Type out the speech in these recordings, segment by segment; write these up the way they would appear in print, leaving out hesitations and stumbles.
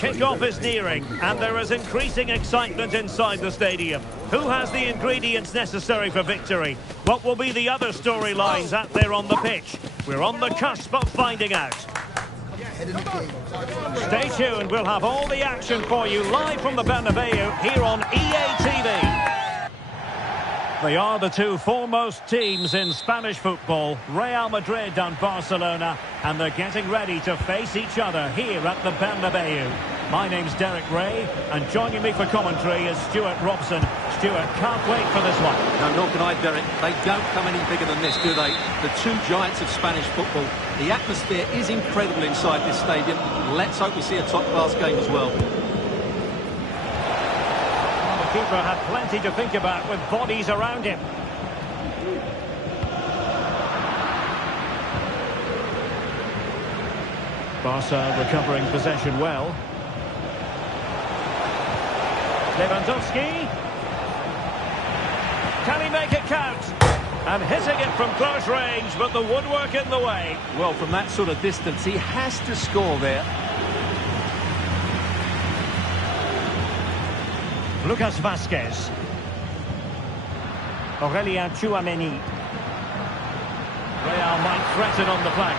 Kick-off is nearing, and there is increasing excitement inside the stadium. Who has the ingredients necessary for victory? What will be the other storylines out there on the pitch? We're on the cusp of finding out. Stay tuned, we'll have all the action for you live from the Bernabeu here on EA TV. They are the two foremost teams in Spanish football, Real Madrid and Barcelona, and they're getting ready to face each other here at the Bernabeu. My name's Derek Ray, and joining me for commentary is Stuart Robson. Stuart, can't wait for this one. No, nor can I, Derek. They don't come any bigger than this, do they? The two giants of Spanish football. The atmosphere is incredible inside this stadium. Let's hope we see a top-class game as well. The keeper had plenty to think about with bodies around him. Barca recovering possession well. Lewandowski. Can he make it count? And hitting it from close range, but the woodwork in the way. Well, from that sort of distance, he has to score there. Lucas Vázquez. Aurelien Tchouameni. Real might threaten on the flank.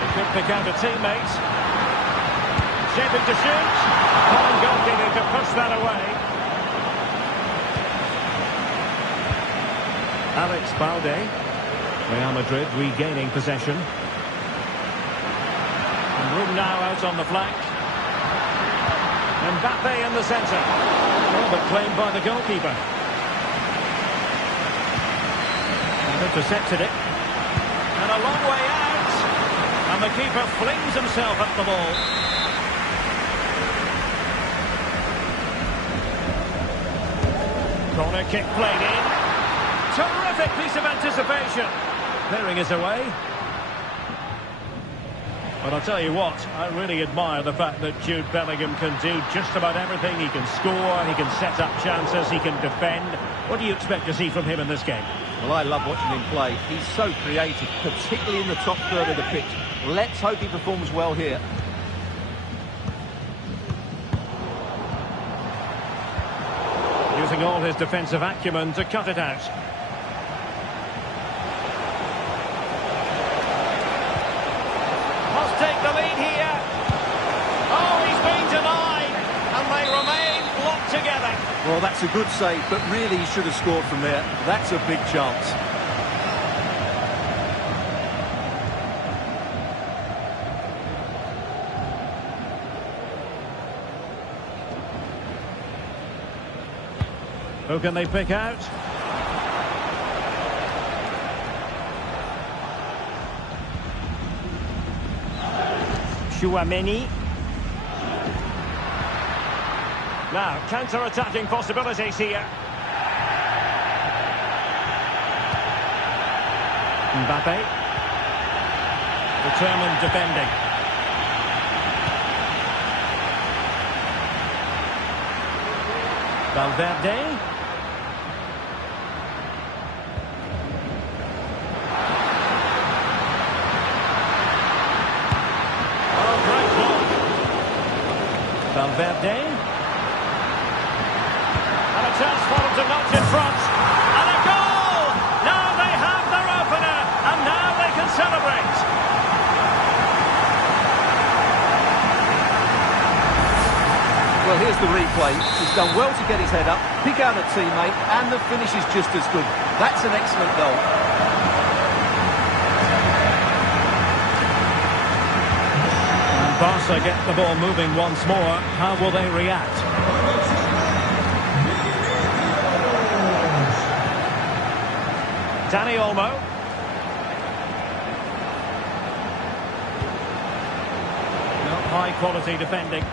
He could pick out a teammate. Shaping to shoot. Fine goalkeeping to push that away. Alex Balde. Real Madrid regaining possession. And room now out on the flank. Mbappe in the centre. Oh, but claimed by the goalkeeper. And intercepted it. And a long way out. And the keeper flings himself at the ball. Corner kick played in. Terrific piece of anticipation. Clearing is away. But I'll tell you what, I really admire the fact that Jude Bellingham can do just about everything. He can score, he can set up chances, he can defend. What do you expect to see from him in this game? Well, I love watching him play. He's so creative, particularly in the top third of the pitch. Let's hope he performs well here. Using all his defensive acumen to cut it out. Must take the lead here. Oh, he's been denied. And they remain locked together. Well, that's a good save, but really he should have scored from there. That's a big chance. Who can they pick out? Tchouameni. Now, counter-attacking possibilities here. Mbappe. Determined defending. Valverde. Valverde. And a chance for them to notch in front. And a goal! Now they have their opener. And now they can celebrate. Well, here's the replay. He's done well to get his head up, pick out a teammate, and the finish is just as good. That's an excellent goal. Barca get the ball moving once more. How will they react? Dani Olmo. No, high quality defending.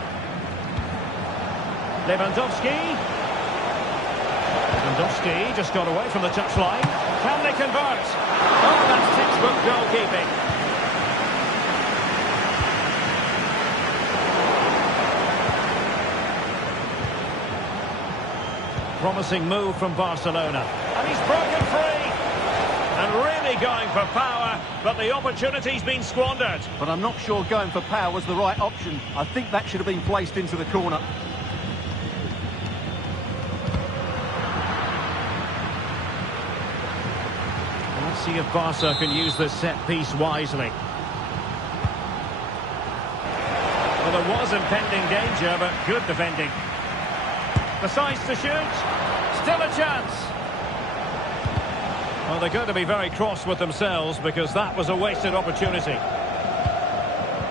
Lewandowski. Lewandowski just got away from the touchline. Can they convert? Oh, that's textbook goalkeeping. Promising move from Barcelona. And he's broken free. And really going for power, but the opportunity's been squandered. But I'm not sure going for power was the right option. I think that should have been placed into the corner. Let's see if Barca can use this set piece wisely. Well, there was impending danger, but good defending. Decides to shoot. Still a chance. Well, they're going to be very cross with themselves because that was a wasted opportunity.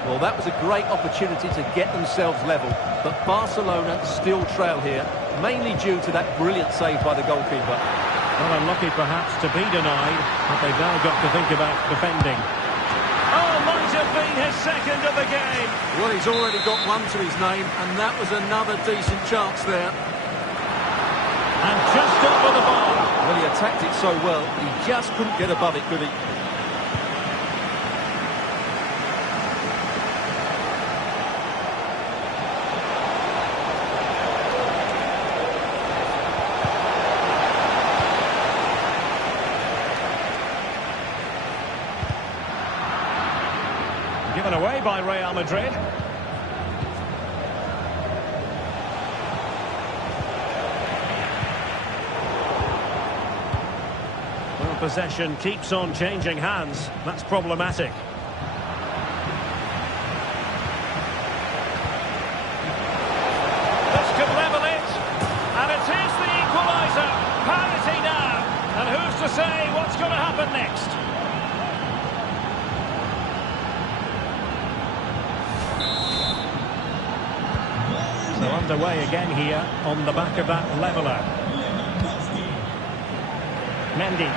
Well, that was a great opportunity to get themselves level, but Barcelona still trail here, mainly due to that brilliant save by the goalkeeper. Well, unlucky perhaps to be denied, but they've now got to think about defending. Oh, might have been his second of the game. Well, he's already got one to his name, and that was another decent chance there. And just over the bar. Well, he attacked it so well, he just couldn't get above it, could he? Given away by Real Madrid. Well, possession keeps on changing hands. That's problematic. This could level it. And it is the equaliser. Parity now. And who's to say what's going to happen next? So underway again here on the back of that leveller. Mendy.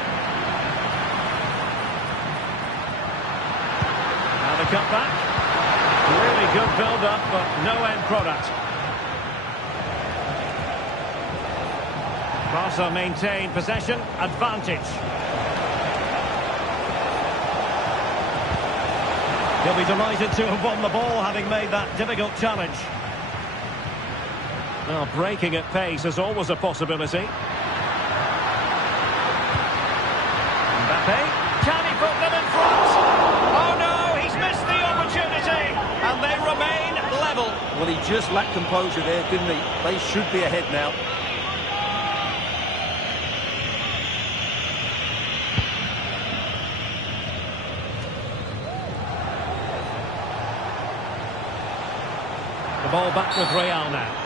Now the cutback. Really good build-up, but no end product. Barca maintain possession, advantage. He'll be delighted to have won the ball, having made that difficult challenge. Well, breaking at pace is always a possibility. Mbappe, can he put them in front? Oh no, he's missed the opportunity, and they remain level. Well, he just lacked composure there, didn't he? They should be ahead now. The ball back with Real now.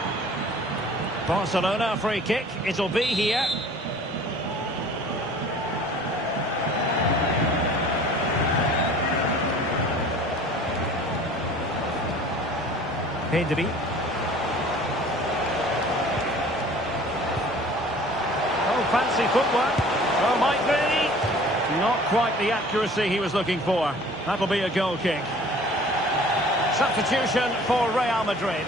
Barcelona, free kick. It'll be here. Pedri. Oh, fancy footwork. Oh, might be. Not quite the accuracy he was looking for. That'll be a goal kick. Substitution for Real Madrid.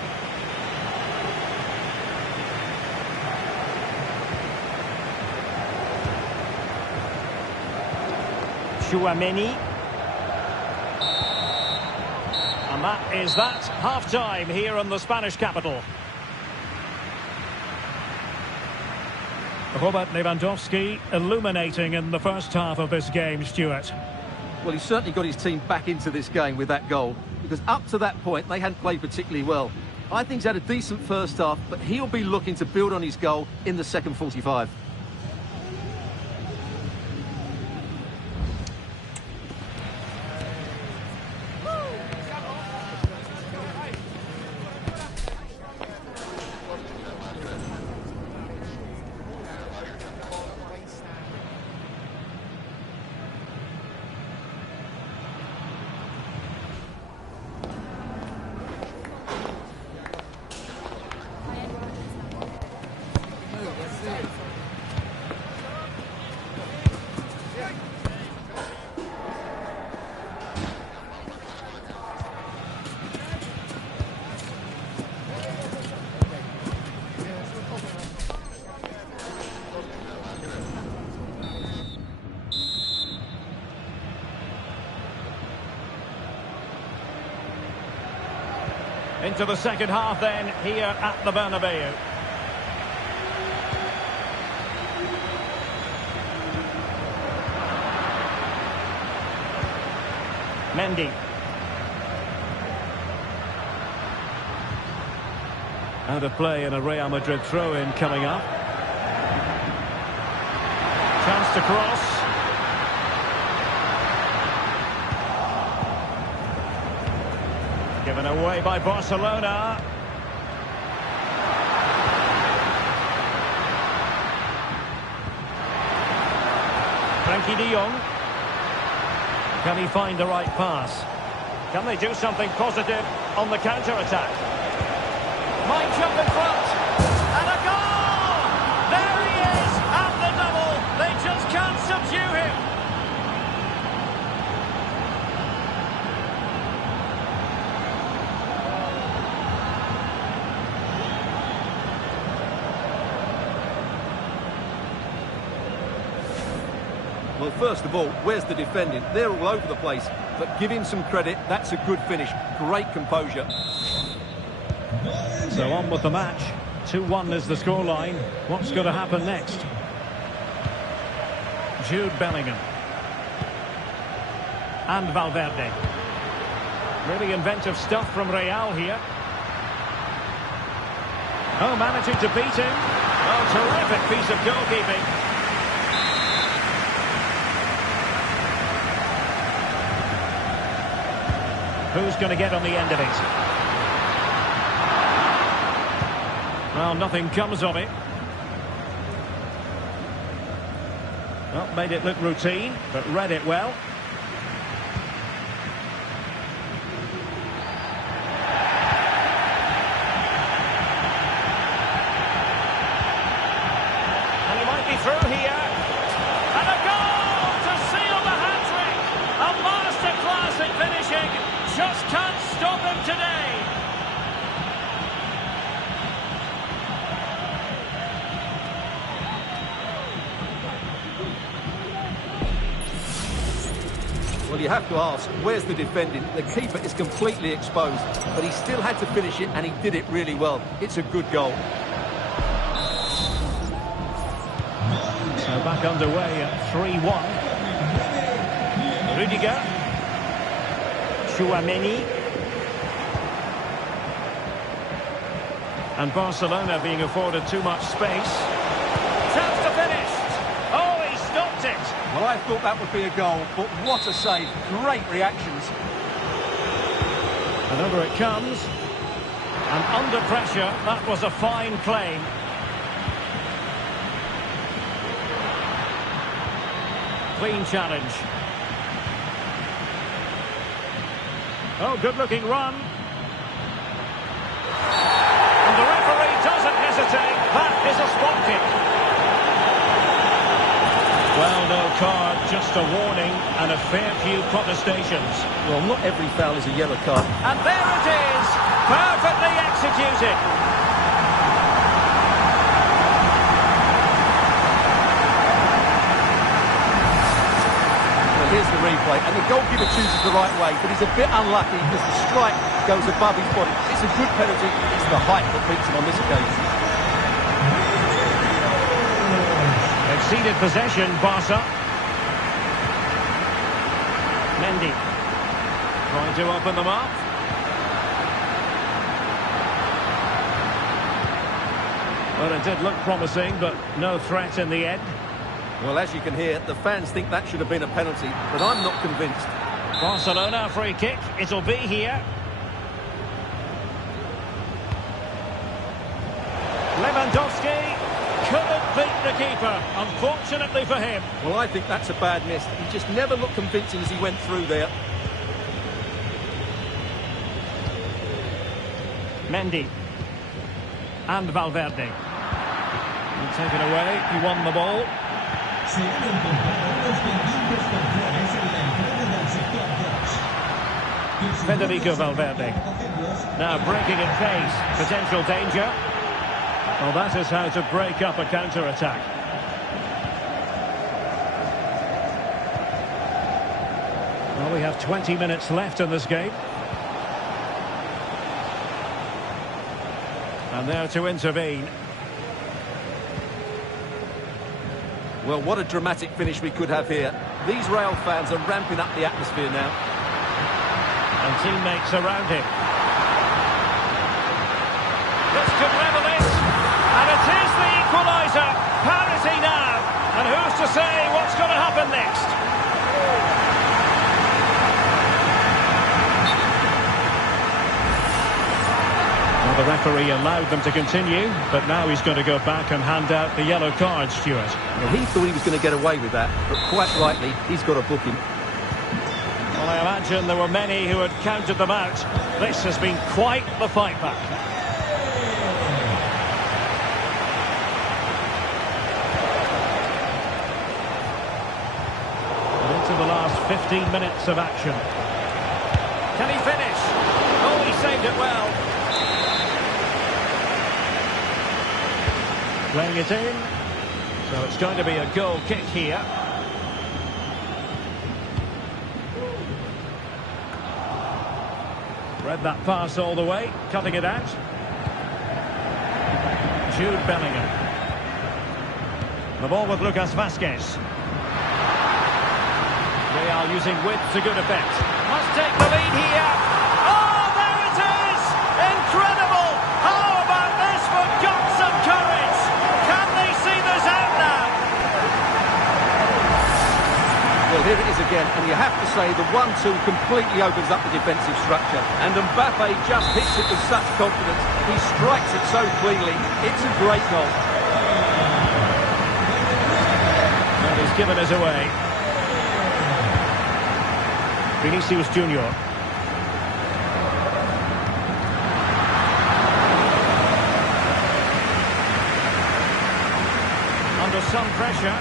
Tchouaméni. And that is that. Half-time here in the Spanish capital. Robert Lewandowski illuminating in the first half of this game, Stuart. Well, he certainly got his team back into this game with that goal, because up to that point, they hadn't played particularly well. I think he's had a decent first half, but he'll be looking to build on his goal in the second 45. Into the second half then, here at the Bernabeu. Mendy. Out of play and a Real Madrid throw-in coming up. Chance to cross. Given away by Barcelona. Frenkie de Jong. Can he find the right pass? Can they do something positive on the counter-attack? Might jump in front. And a goal! There he is at the double. They just can't subdue him. Well, first of all, where's the defending? They're all over the place. But give him some credit. That's a good finish. Great composure. So on with the match. 2-1 is the scoreline. What's going to happen next? Jude Bellingham. And Valverde. Really inventive stuff from Real here. Oh, managing to beat him. Oh, terrific piece of goalkeeping. Who's going to get on the end of it? Well, nothing comes of it. Well, made it look routine, but read it well. And he might be through here. And a goal to seal the hat-trick! A masterclass in finishing. Just can't stop him today. Well, you have to ask, where's the defending? The keeper is completely exposed, but he still had to finish it, and he did it really well. It's a good goal. So back underway at 3-1. Rudiger. Chouameni. And Barcelona being afforded too much space. Chance to finish. Oh, he stopped it. Well, I thought that would be a goal, but what a save. Great reactions. And over it comes. And under pressure, that was a fine claim. Clean challenge. Oh, good-looking run. And the referee doesn't hesitate. That is a spot kick. Well, no card, just a warning and a fair few protestations. Well, not every foul is a yellow card. And there it is, perfectly executed. Here's the replay, and the goalkeeper chooses the right way, but he's a bit unlucky because the strike goes above his body. It's a good penalty. It's the height that beats him on this occasion. Exceeded possession, Barca. Mendy. Trying to open them up. Well, it did look promising, but no threat in the end. Well, as you can hear, the fans think that should have been a penalty, but I'm not convinced. Barcelona free kick. It'll be here. Lewandowski couldn't beat the keeper, unfortunately for him. Well, I think that's a bad miss. He just never looked convincing as he went through there. Mendy. And Valverde. He'll take it away. He won the ball. Federico Valverde. Now breaking at pace. Potential danger. Well, that is how to break up a counter-attack. Well, we have 20 minutes left in this game. And there to intervene. Well, what a dramatic finish we could have here. These Real fans are ramping up the atmosphere now. And teammates around him. This could level it. And it is the equaliser. Parity now. And who's to say what's going to happen next? Well, the referee allowed them to continue, but now he's going to go back and hand out the yellow card, Stuart. Well, he thought he was going to get away with that, but quite rightly, he's got to book him. Well, I imagine there were many who had counted them out. This has been quite the fight back. And into the last 15 minutes of action. Can he finish? Oh, he saved it well. Playing it in. So it's going to be a goal kick here. Read that pass all the way, cutting it out. Jude Bellingham. The ball with Lucas Vazquez. Real using width to good effect. Must take the lead here. Oh, there it is! Incredible! How about this for guts and courage? Can they see this out now? Well, here it is again, and you have to say the 1-2 completely opens up the defensive structure. And Mbappe just hits it with such confidence. He strikes it so cleanly. It's a great goal. And he's given us away. Vinicius Junior. Under some pressure.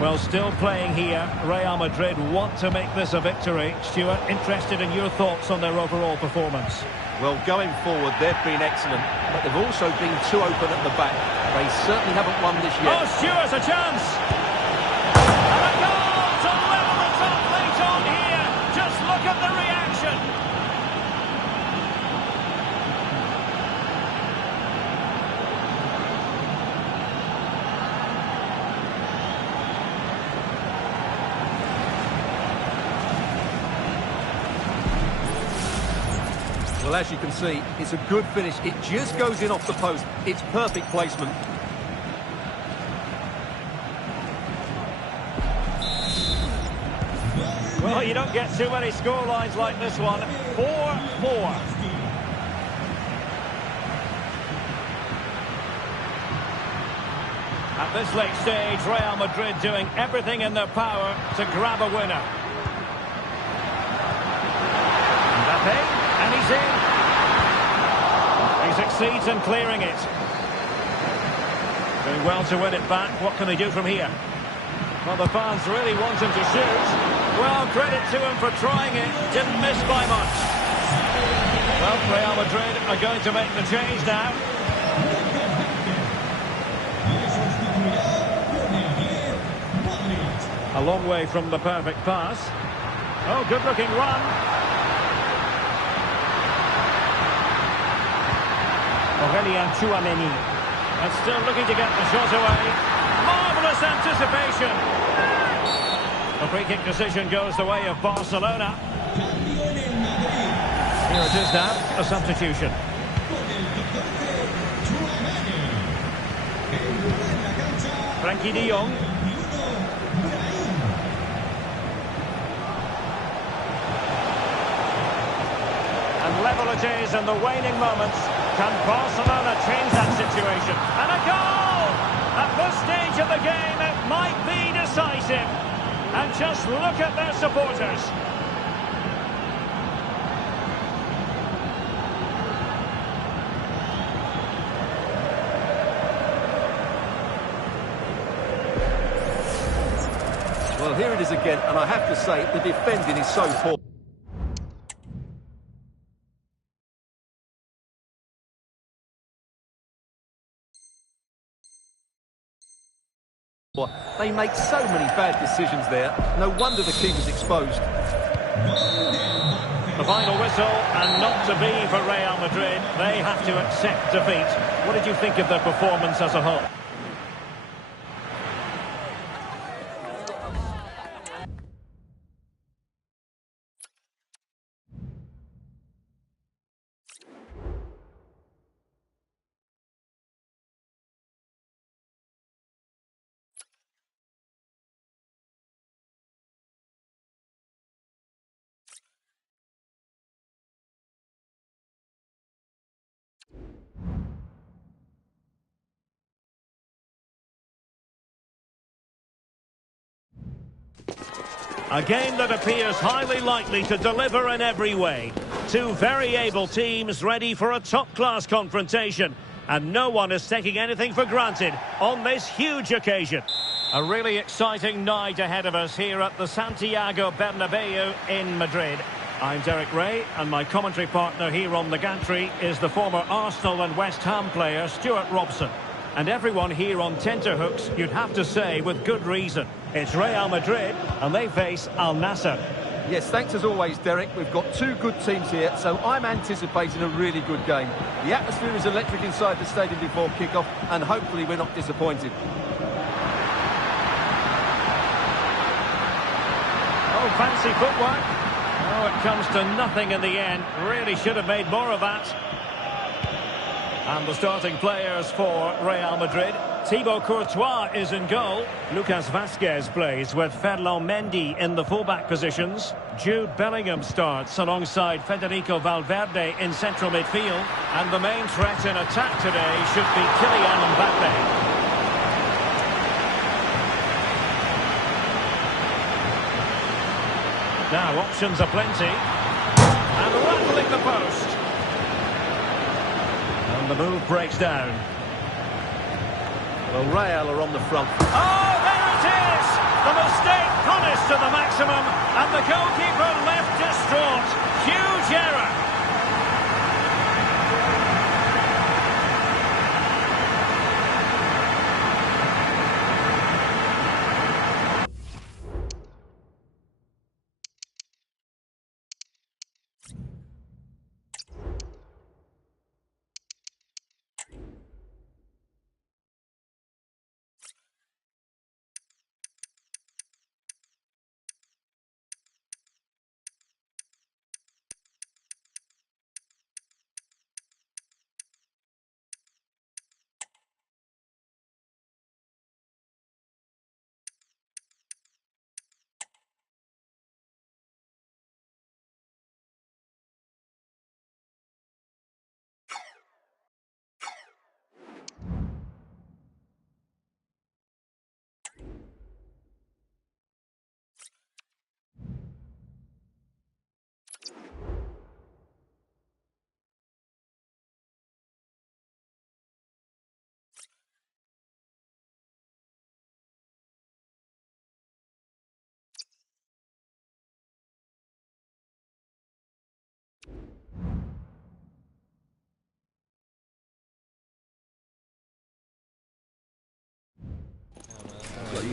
Well, still playing here. Real Madrid want to make this a victory. Stuart, interested in your thoughts on their overall performance. Well, going forward, they've been excellent, but they've also been too open at the back. They certainly haven't won this yet. Oh, Stuart's a chance! And a goal to level the top late on here. Just look at the reaction. Well, as you can see, it's a good finish. It just goes in off the post. It's perfect placement. Well, you don't get too many scorelines like this one. 4-4. At this late stage, Real Madrid doing everything in their power to grab a winner. Mbappe. And he's in. He succeeds in clearing it. Doing well to win it back. What can they do from here? Well, the fans really want him to shoot. Well, credit to him for trying it. Didn't miss by much. Well, Real Madrid are going to make the change now. A long way from the perfect pass. Oh, good-looking run. Aurelien Tchouameni. And still looking to get the shot away. Marvellous anticipation. The free kick decision goes the way of Barcelona. Here it is now, a substitution. Frankie de Jong. And level it is in the waning moments. Can Barcelona change that situation? And a goal! At this stage of the game, it might be decisive. And just look at their supporters. Well, here it is again, and I have to say, the defending is so poor. They make so many bad decisions there. No wonder the keeper's exposed. The final whistle, and not to be for Real Madrid. They have to accept defeat. What did you think of their performance as a whole? A game that appears highly likely to deliver in every way. Two very able teams ready for a top-class confrontation. And no one is taking anything for granted on this huge occasion. A really exciting night ahead of us here at the Santiago Bernabeu in Madrid. I'm Derek Ray, and my commentary partner here on the gantry is the former Arsenal and West Ham player Stuart Robson. And everyone here on tenterhooks, you'd have to say, with good reason. It's Real Madrid, and they face Al Nassr. Yes, thanks as always, Derek. We've got two good teams here, so I'm anticipating a really good game. The atmosphere is electric inside the stadium before kick-off, and hopefully we're not disappointed. Oh, fancy footwork. Oh, it comes to nothing in the end. Really should have made more of that. And the starting players for Real Madrid. Thibaut Courtois is in goal. Lucas Vazquez plays with Ferland Mendy in the fullback positions. Jude Bellingham starts alongside Federico Valverde in central midfield. And the main threat in attack today should be Kylian Mbappe. Now options are plenty. And rattling the post. And the move breaks down. Well, Real are on the front. Oh, there it is! The mistake punished to the maximum, and the goalkeeper left distraught. Huge error.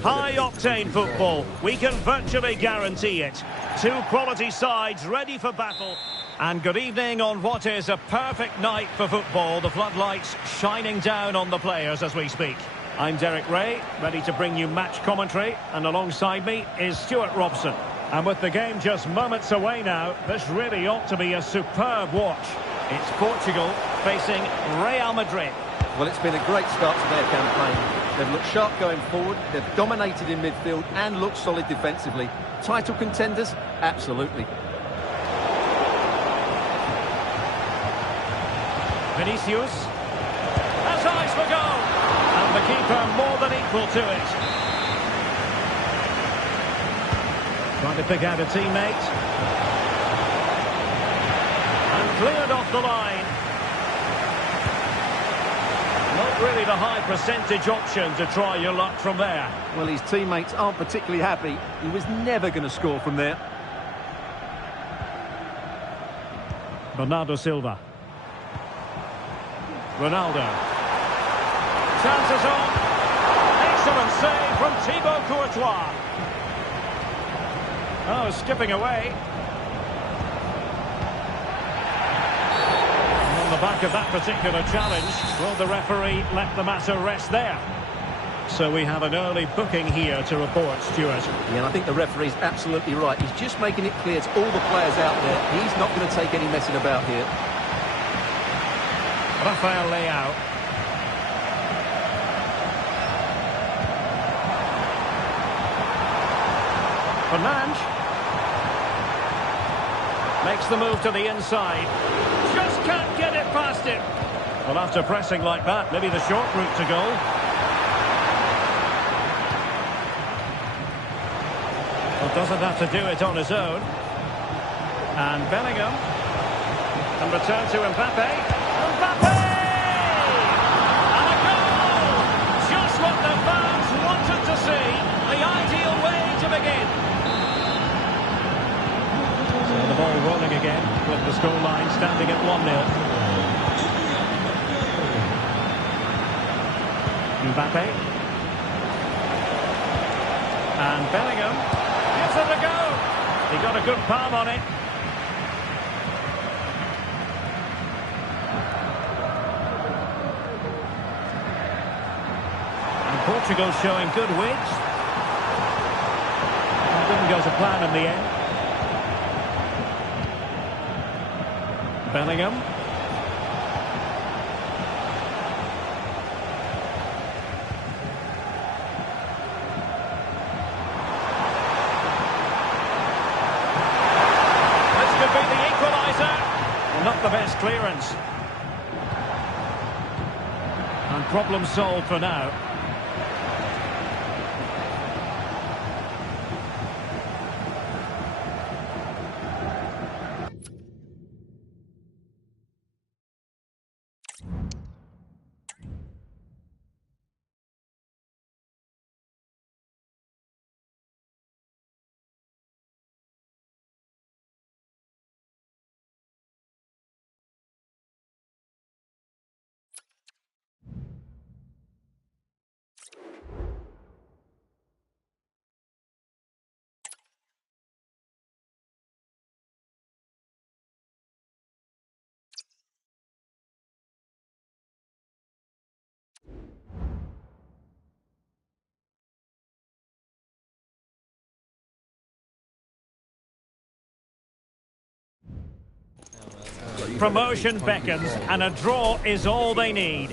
High-octane football, we can virtually guarantee it. Two quality sides ready for battle. And good evening on what is a perfect night for football. The floodlights shining down on the players as we speak. I'm Derek Ray, ready to bring you match commentary. And alongside me is Stuart Robson. And with the game just moments away now, this really ought to be a superb watch. It's Portugal facing Real Madrid. Well, it's been a great start to their campaign. They've looked sharp going forward, they've dominated in midfield and looked solid defensively. Title contenders? Absolutely. Vinicius has eyes for goal. And the keeper more than equal to it. Trying to pick out a teammate. And cleared off the line. Not really the high percentage option to try your luck from there. Well, his teammates aren't particularly happy. He was never going to score from there. Bernardo Silva. Ronaldo. Chances on. Excellent save from Thibaut Courtois. Oh, skipping away. On the back of that particular challenge, will the referee let the matter rest there? So we have an early booking here to report, Stuart. Yeah, and I think the referee's absolutely right. He's just making it clear to all the players out there, he's not going to take any messing about here. Rafael Leao. Fernandes. Makes the move to the inside. Just can't get it past him. Well, after pressing like that, maybe the short route to goal. Well, doesn't have to do it on his own. And Bellingham. And return to Mbappe. Mbappe! And a goal! Just what the fans wanted to see. The ideal way to begin. So the ball rolling again with the scoreline standing at 1-0. Mbappe. And Bellingham gives it a go. He got a good palm on it. And Portugal showing good width. It didn't go to plan in the end. Bellingham. Not the best clearance. And problem solved for now. Promotion beckons, and a draw is all they need.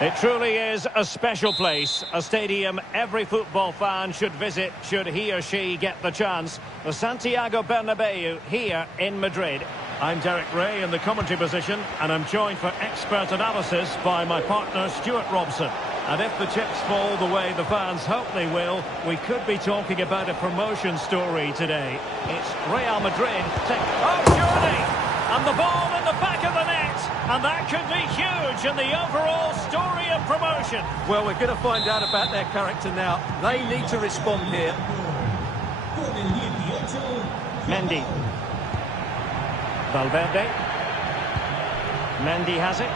It truly is a special place, a stadium every football fan should visit should he or she get the chance. The Santiago Bernabeu here in Madrid. I'm Derek Ray in the commentary position, and I'm joined for expert analysis by my partner Stuart Robson. And if the chips fall the way the fans hope they will, we could be talking about a promotion story today. It's Real Madrid. Oh, surely! And the ball in the back of the net. And that could be huge in the overall story of promotion. Well, we're going to find out about their character now. They need to respond here. Mendy. Valverde. Mendy has it.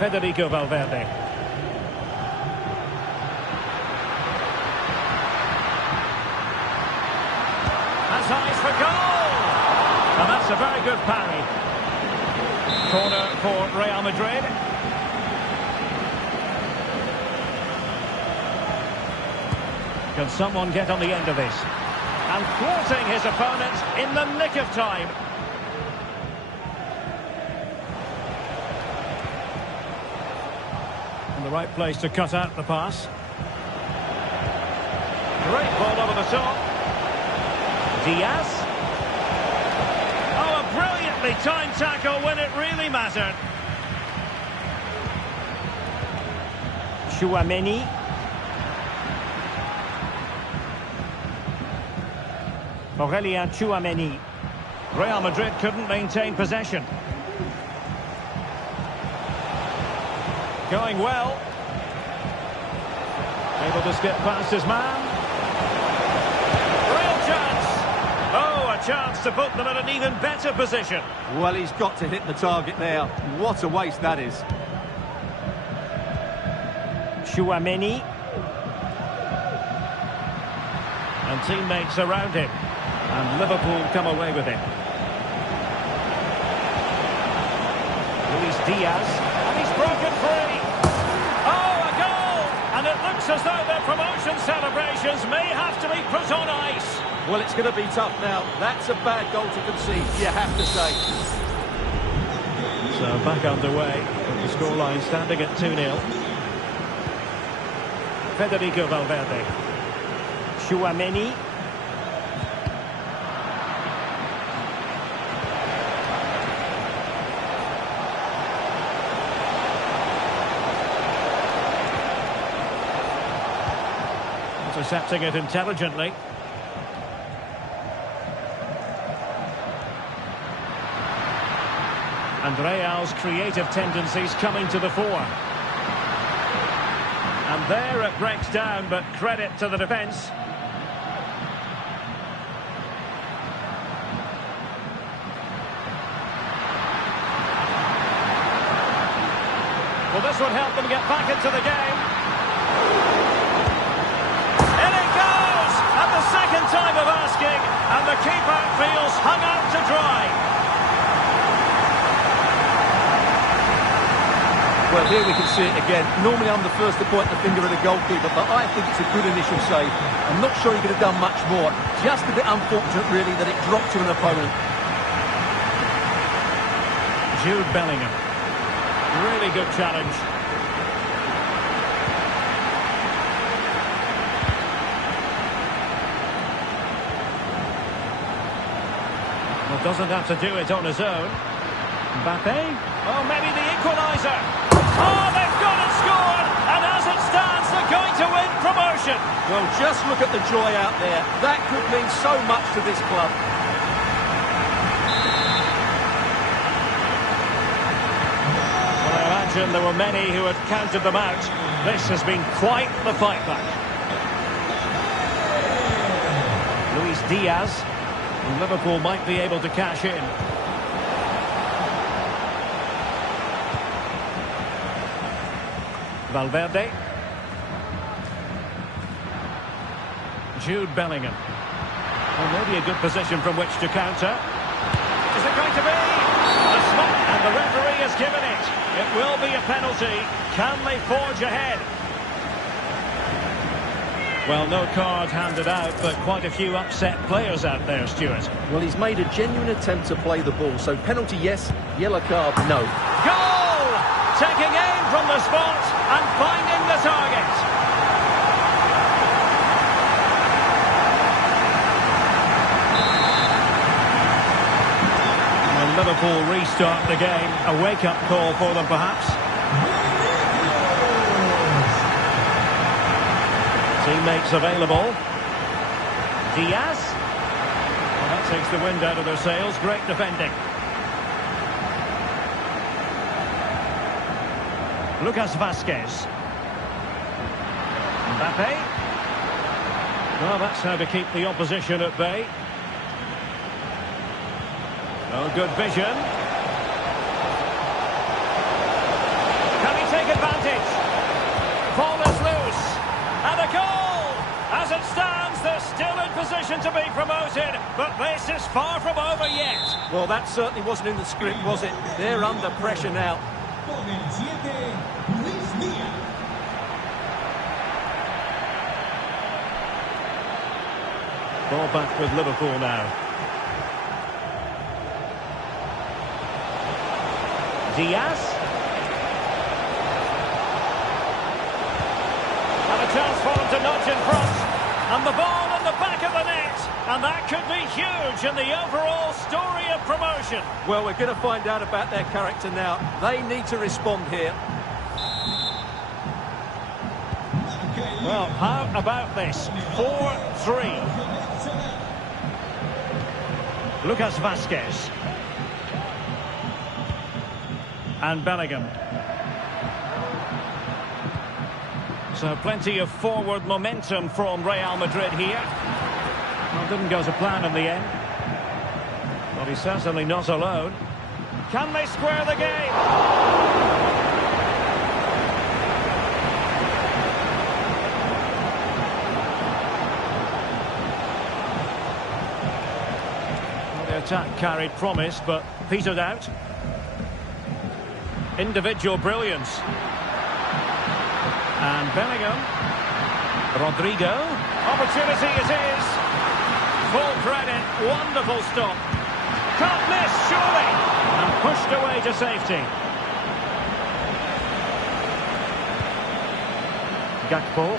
Federico Valverde. Has eyes for goal! And that's a very good parry. Corner for Real Madrid. Can someone get on the end of this? And thwarting his opponent in the nick of time. In the right place to cut out the pass. Great ball over the top. Diaz. Oh, a brilliantly timed tackle when it really mattered. Tchouaméni. Aurélien Tchouaméni. Real Madrid couldn't maintain possession. Going well. Able to skip past his man. Chance to put them in an even better position. Well, he's got to hit the target there. What a waste that is. Tchouaméni. And teammates around him. And Liverpool come away with it. Luis Diaz. And he's broken free. Oh, a goal! And it looks as though their promotion celebrations may have to be put on ice. Well, it's going to be tough now. That's a bad goal to concede, you have to say. So back underway, with the scoreline standing at 2-0. Federico Valverde. Tchouaméni. Intercepting it intelligently. And Real's creative tendencies coming to the fore. And there it breaks down, but credit to the defence. Well, this would help them get back into the game. In it goes! At the second time of asking, and the keeper feels hung out to dry. Well, here we can see it again. Normally I'm the first to point the finger at the goalkeeper, but I think it's a good initial save. I'm not sure he could have done much more. Just a bit unfortunate, really, that it dropped to an opponent. Jude Bellingham. Really good challenge. Well, doesn't have to do it on his own. Mbappe. Oh, maybe the equaliser. Oh, they've gone and scored. And as it stands, they're going to win promotion. Well, just look at the joy out there. That could mean so much to this club. Well, I imagine there were many who had counted them out. This has been quite the fight back. Luis Diaz. Liverpool might be able to cash in. Valverde. Jude Bellingham. Well, maybe a good position from which to counter. Is it going to be? A smack, and the referee has given it. It will be a penalty. Can they forge ahead? Well, no card handed out, but quite a few upset players out there, Stuart. Well, he's made a genuine attempt to play the ball, so penalty yes, yellow card no. Goal! Taking aim from the spot and finding the target. Well, Liverpool restart the game. A wake-up call for them, perhaps. Teammates available. Diaz. Well, that takes the wind out of their sails. Great defending. Lucas Vazquez. Mbappe. Well, that's how to keep the opposition at bay. Oh, good vision. Can he take advantage? Ball is loose. And a goal! As it stands, they're still in position to be promoted, but this is far from over yet. Well, that certainly wasn't in the script, was it? They're under pressure now. Ball back with Liverpool now. Diaz. And a chance for them to nudge in front. And the ball in the back of the net. And that could be huge in the overall story of promotion. Well, we're going to find out about their character now. They need to respond here. Well, how about this? 4-3. Lucas Vazquez. And Bellingham. So plenty of forward momentum from Real Madrid here. Well, didn't go to plan in the end. Well, he's certainly not alone. Can they square the game? Well, the attack carried promise, but petered out. Individual brilliance. And Bellingham. Rodrigo. Opportunity it is. Full credit. Wonderful stop. Can't miss, surely. And pushed away to safety. Gakpo.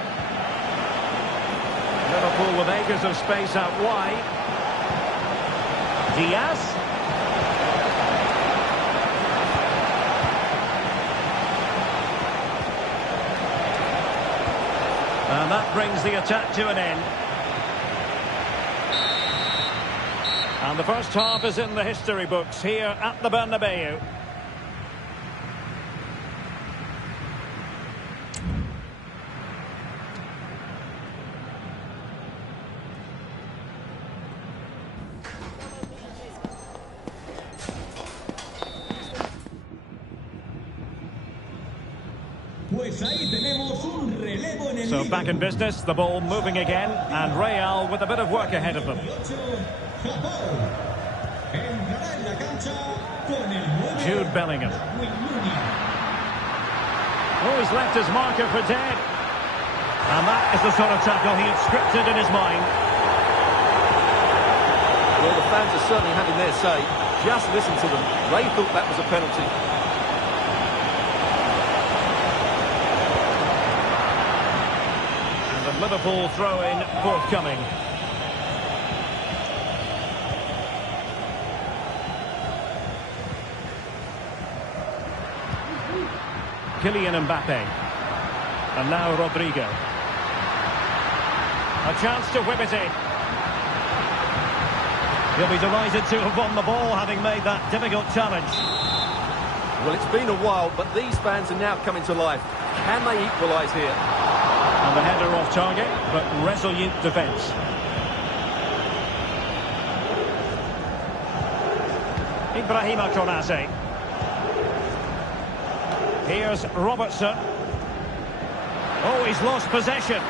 Liverpool with acres of space out wide. Diaz. And that brings the attack to an end. And the first half is in the history books here at the Bernabeu. So back in business, the ball moving again, and Real with a bit of work ahead of them. Jude Bellingham. Oh, he's left his marker for dead. And that is the sort of tackle he had scripted in his mind. Well, the fans are certainly having their say. Just listen to them. They thought that was a penalty. Liverpool throw-in forthcoming. Kylian Mbappe. And now Rodrigo. A chance to whip it in. He'll be delighted to have won the ball, having made that difficult challenge. Well, it's been a while, but these fans are now coming to life. Can they equalise here? And the header off target, but resolute defence. Ibrahima Konate. Here's Robertson. Oh, he's lost possession.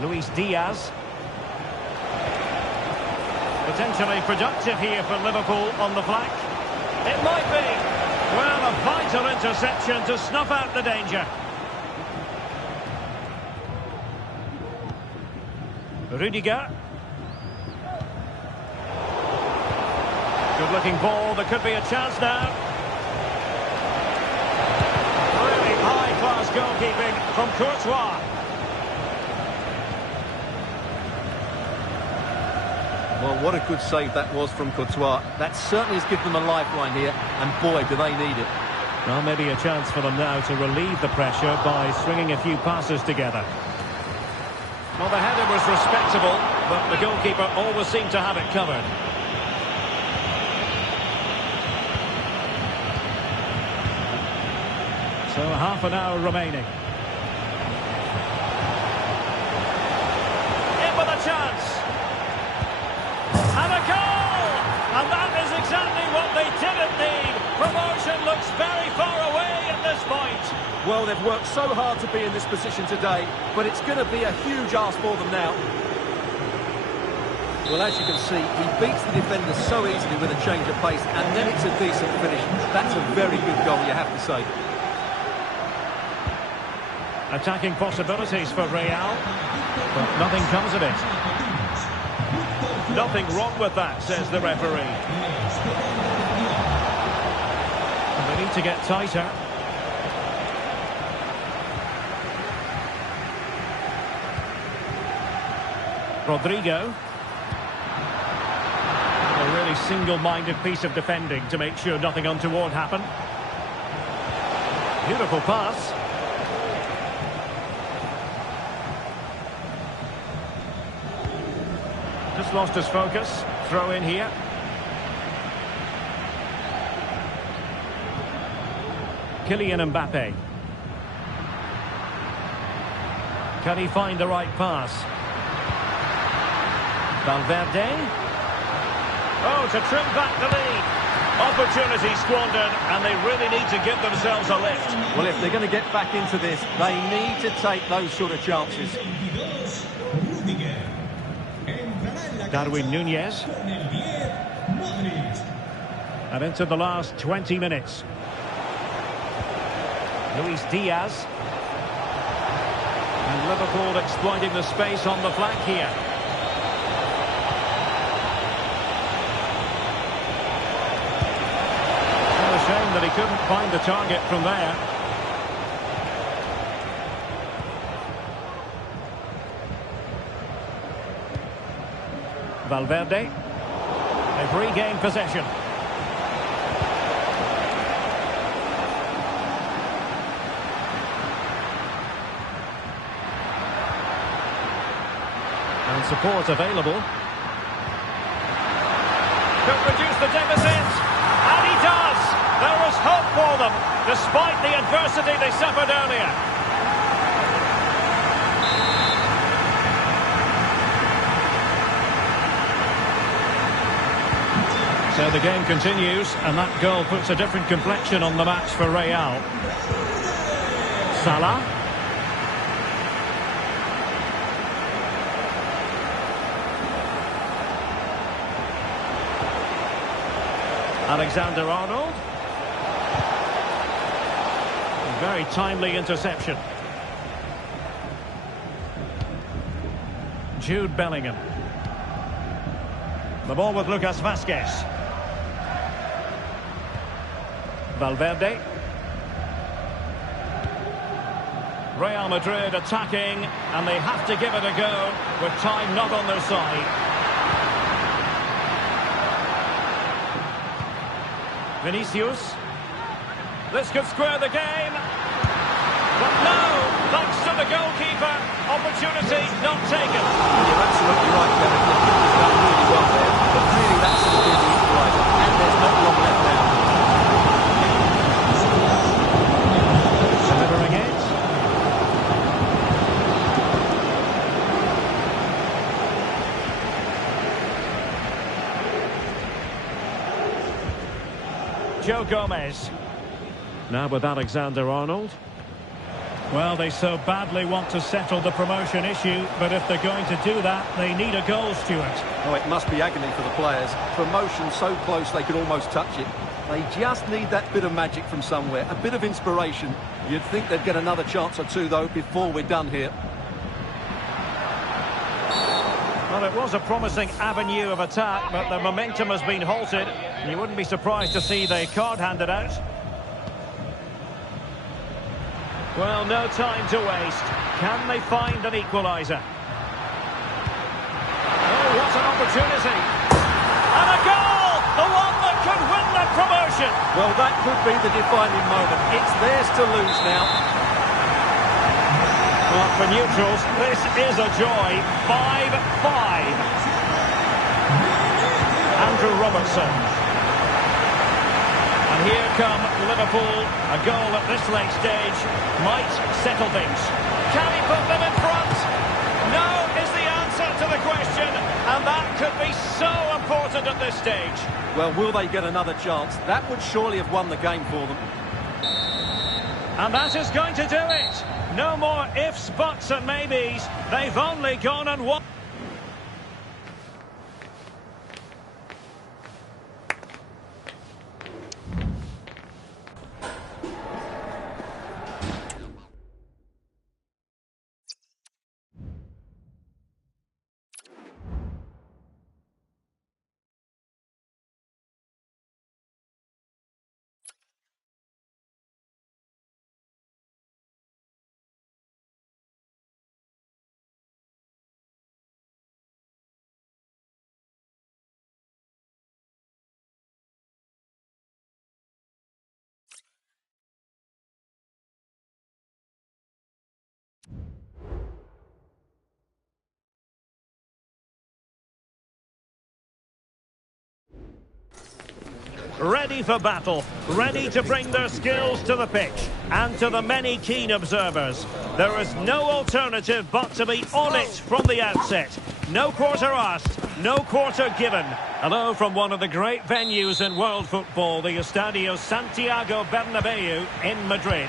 Luis Diaz. Potentially productive here for Liverpool on the flank. It might be. Well, a vital interception to snuff out the danger. Rudiger. Good-looking ball. There could be a chance now. Really high-class goalkeeping from Courtois. Well, what a good save that was from Courtois. That certainly has given them a lifeline here, and boy, do they need it. Well, maybe a chance for them now to relieve the pressure by swinging a few passes together. Well, the header was respectable, but the goalkeeper always seemed to have it covered. So half an hour remaining. In with a chance. And a goal! And that is exactly what they didn't need. Promotion looks very far away at this point. Well, they've worked so hard to be in this position today, but it's going to be a huge ask for them now. Well, as you can see, he beats the defender so easily with a change of pace, and then it's a decent finish. That's a very good goal, you have to say. Attacking possibilities for Real, but nothing comes of it. Nothing wrong with that, says the referee. And they need to get tighter. Rodrigo. A really single-minded piece of defending to make sure nothing untoward happened. Beautiful pass. Just lost his focus. Throw in here. Kylian Mbappe. Can he find the right pass? Valverde. Oh, to trim back the lead. Opportunity squandered, and they really need to give themselves a lift. Well, if they're going to get back into this, they need to take those sort of chances. Darwin Núñez. And into the last 20 minutes. Luis Diaz. And Liverpool exploiting the space on the flank here. What a shame that he couldn't find the target from there. Valverde. They've regained possession. support available. Could reduce the deficit. And he does. There is hope for them, despite the adversity they suffered earlier. So the game continues, and that goal puts a different complexion on the match for Real. Salah. Alexander-Arnold. Very timely interception. Jude Bellingham. The ball with Lucas Vazquez. Valverde. Real Madrid attacking, and they have to give it a go with time not on their side. Vinicius. This could square the game. But no, thanks to the goalkeeper, opportunity not taken. You're absolutely right, Derek. The keeper's done really well there, but really that's going to be the equaliser, and there's not long left now. Delivering it. Joe Gomez. Now with Alexander-Arnold. Well, they so badly want to settle the promotion issue, but if they're going to do that, they need a goal, Stuart. Oh, it must be agony for the players. Promotion so close they could almost touch it. They just need that bit of magic from somewhere, a bit of inspiration. You'd think they'd get another chance or two, though, before we're done here. Well, it was a promising avenue of attack, but the momentum has been halted. You wouldn't be surprised to see the card handed out. Well, no time to waste. Can they find an equaliser? Oh, what an opportunity. And a goal! The one that could win the promotion. Well, that could be the defining moment. It's theirs to lose now. Well, for neutrals, this is a joy. 5-5. Andrew Robertson. And here come Liverpool. A goal at this late stage might settle things. Can he put them in front? No is the answer to the question. And that could be so important at this stage. Well, will they get another chance? That would surely have won the game for them. And that is going to do it. No more ifs, buts and maybes. They've only gone and won. Ready for battle, ready to bring their skills to the pitch. And to the many keen observers, there is no alternative but to be on it from the outset. No quarter asked, no quarter given. Hello from one of the great venues in world football, the Estadio Santiago Bernabeu in Madrid.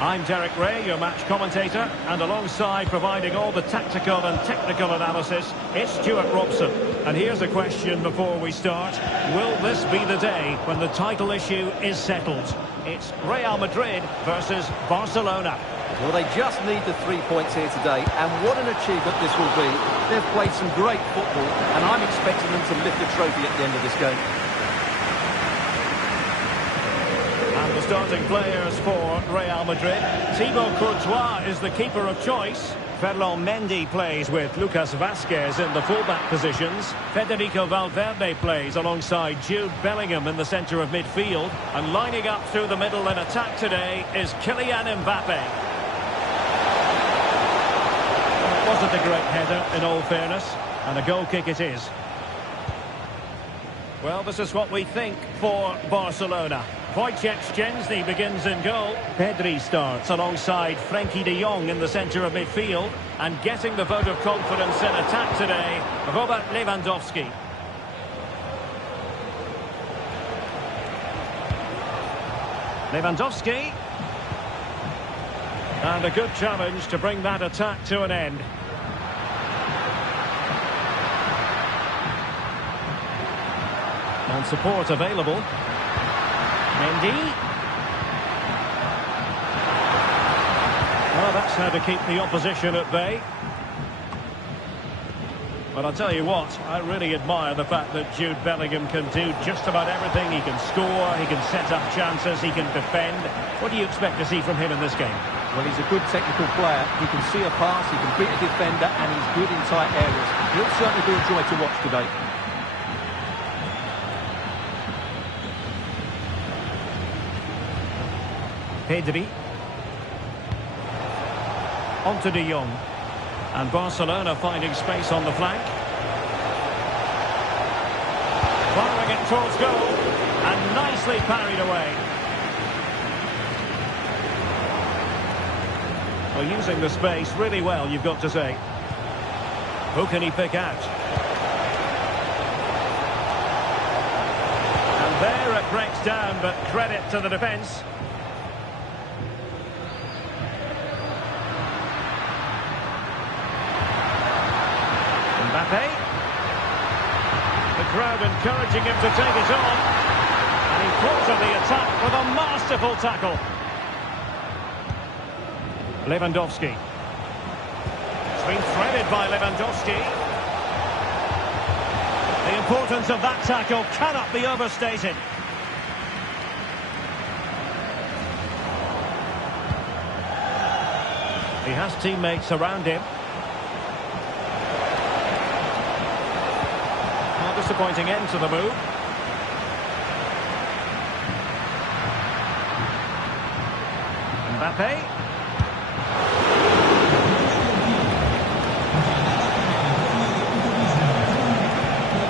I'm Derek Ray, your match commentator, and alongside providing all the tactical and technical analysis, it's Stuart Robson. And here's a question before we start. Will this be the day when the title issue is settled? It's Real Madrid versus Barcelona. Well, they just need the 3 points here today, and what an achievement this will be. They've played some great football, and I'm expecting them to lift a trophy at the end of this game. And the starting players for Real Madrid. Thibaut Courtois is the keeper of choice. Ferland Mendy plays with Lucas Vazquez in the fullback positions. Federico Valverde plays alongside Jude Bellingham in the centre of midfield. And lining up through the middle in attack today is Kylian Mbappe. It wasn't a great header, in all fairness. And a goal kick it is. Well, this is what we think for Barcelona. Wojciech Szczęsny begins in goal. Pedri starts alongside Frenkie de Jong in the centre of midfield. And getting the vote of confidence in attack today, Robert Lewandowski. Lewandowski. And a good challenge to bring that attack to an end. And support available. Mendy. Well, that's how to keep the opposition at bay. But I'll tell you what, I really admire the fact that Jude Bellingham can do just about everything. He can score, he can set up chances, he can defend. What do you expect to see from him in this game? Well, he's a good technical player. He can see a pass, he can beat a defender, and he's good in tight areas. He'll certainly be a joy to watch today. Pedri. On to de Jong. And Barcelona finding space on the flank. Firing it towards goal. And nicely parried away. Well, using the space really well, you've got to say. Who can he pick out? And there it breaks down, but credit to the defence. Mbappe. The crowd encouraging him to take it on. And he fought on the attack with a masterful tackle. Lewandowski. It's been threaded by Lewandowski. The importance of that tackle cannot be overstated. He has teammates around him. Disappointing end to the move. Mbappe.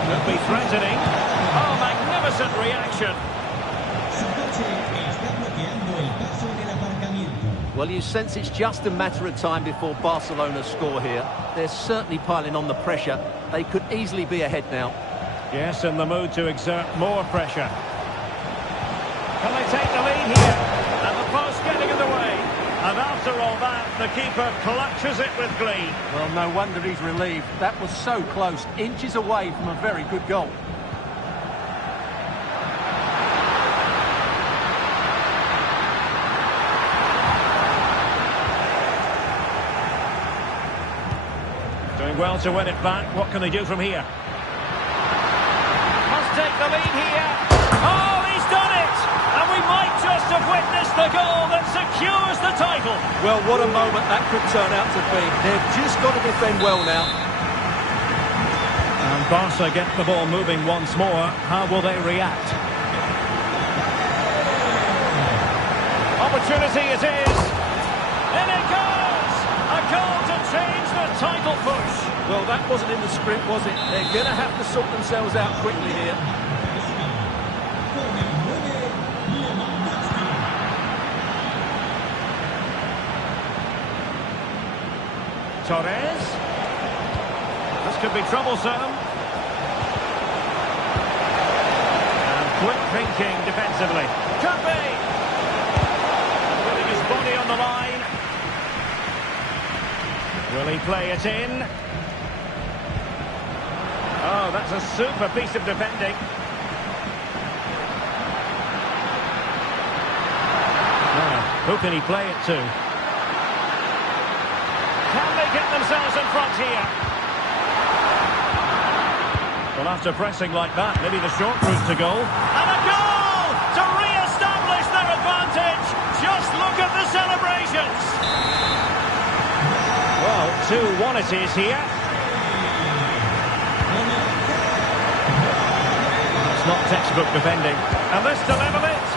Could be threatening. Oh, magnificent reaction. Well, you sense it's just a matter of time before Barcelona score here. They're certainly piling on the pressure. They could easily be ahead now. Yes, in the mood to exert more pressure. Can they take the lead here? And the post getting in the way. And after all that, the keeper clutches it with glee. Well, no wonder he's relieved. That was so close, inches away from a very good goal. Doing well to win it back. What can they do from here? Take the lead here. Oh, he's done it! And we might just have witnessed the goal that secures the title. Well, what a moment that could turn out to be. They've just got to defend well now. And Barca get the ball moving once more. How will they react? Opportunity it is. In it goes! A goal to change the title push. Well, that wasn't in the script, was it? They're going to have to sort themselves out quickly here. Torres. This could be troublesome. And quick thinking defensively. Could be! Putting his body on the line. Will he play it in? Oh, that's a super piece of defending. Now, who can he play it to? Can they get themselves in front here? Well, after pressing like that, maybe the short route to goal. And a goal to re-establish their advantage. Just look at the celebrations. Well, 2-1 it is here. Not textbook defending. And this to level it.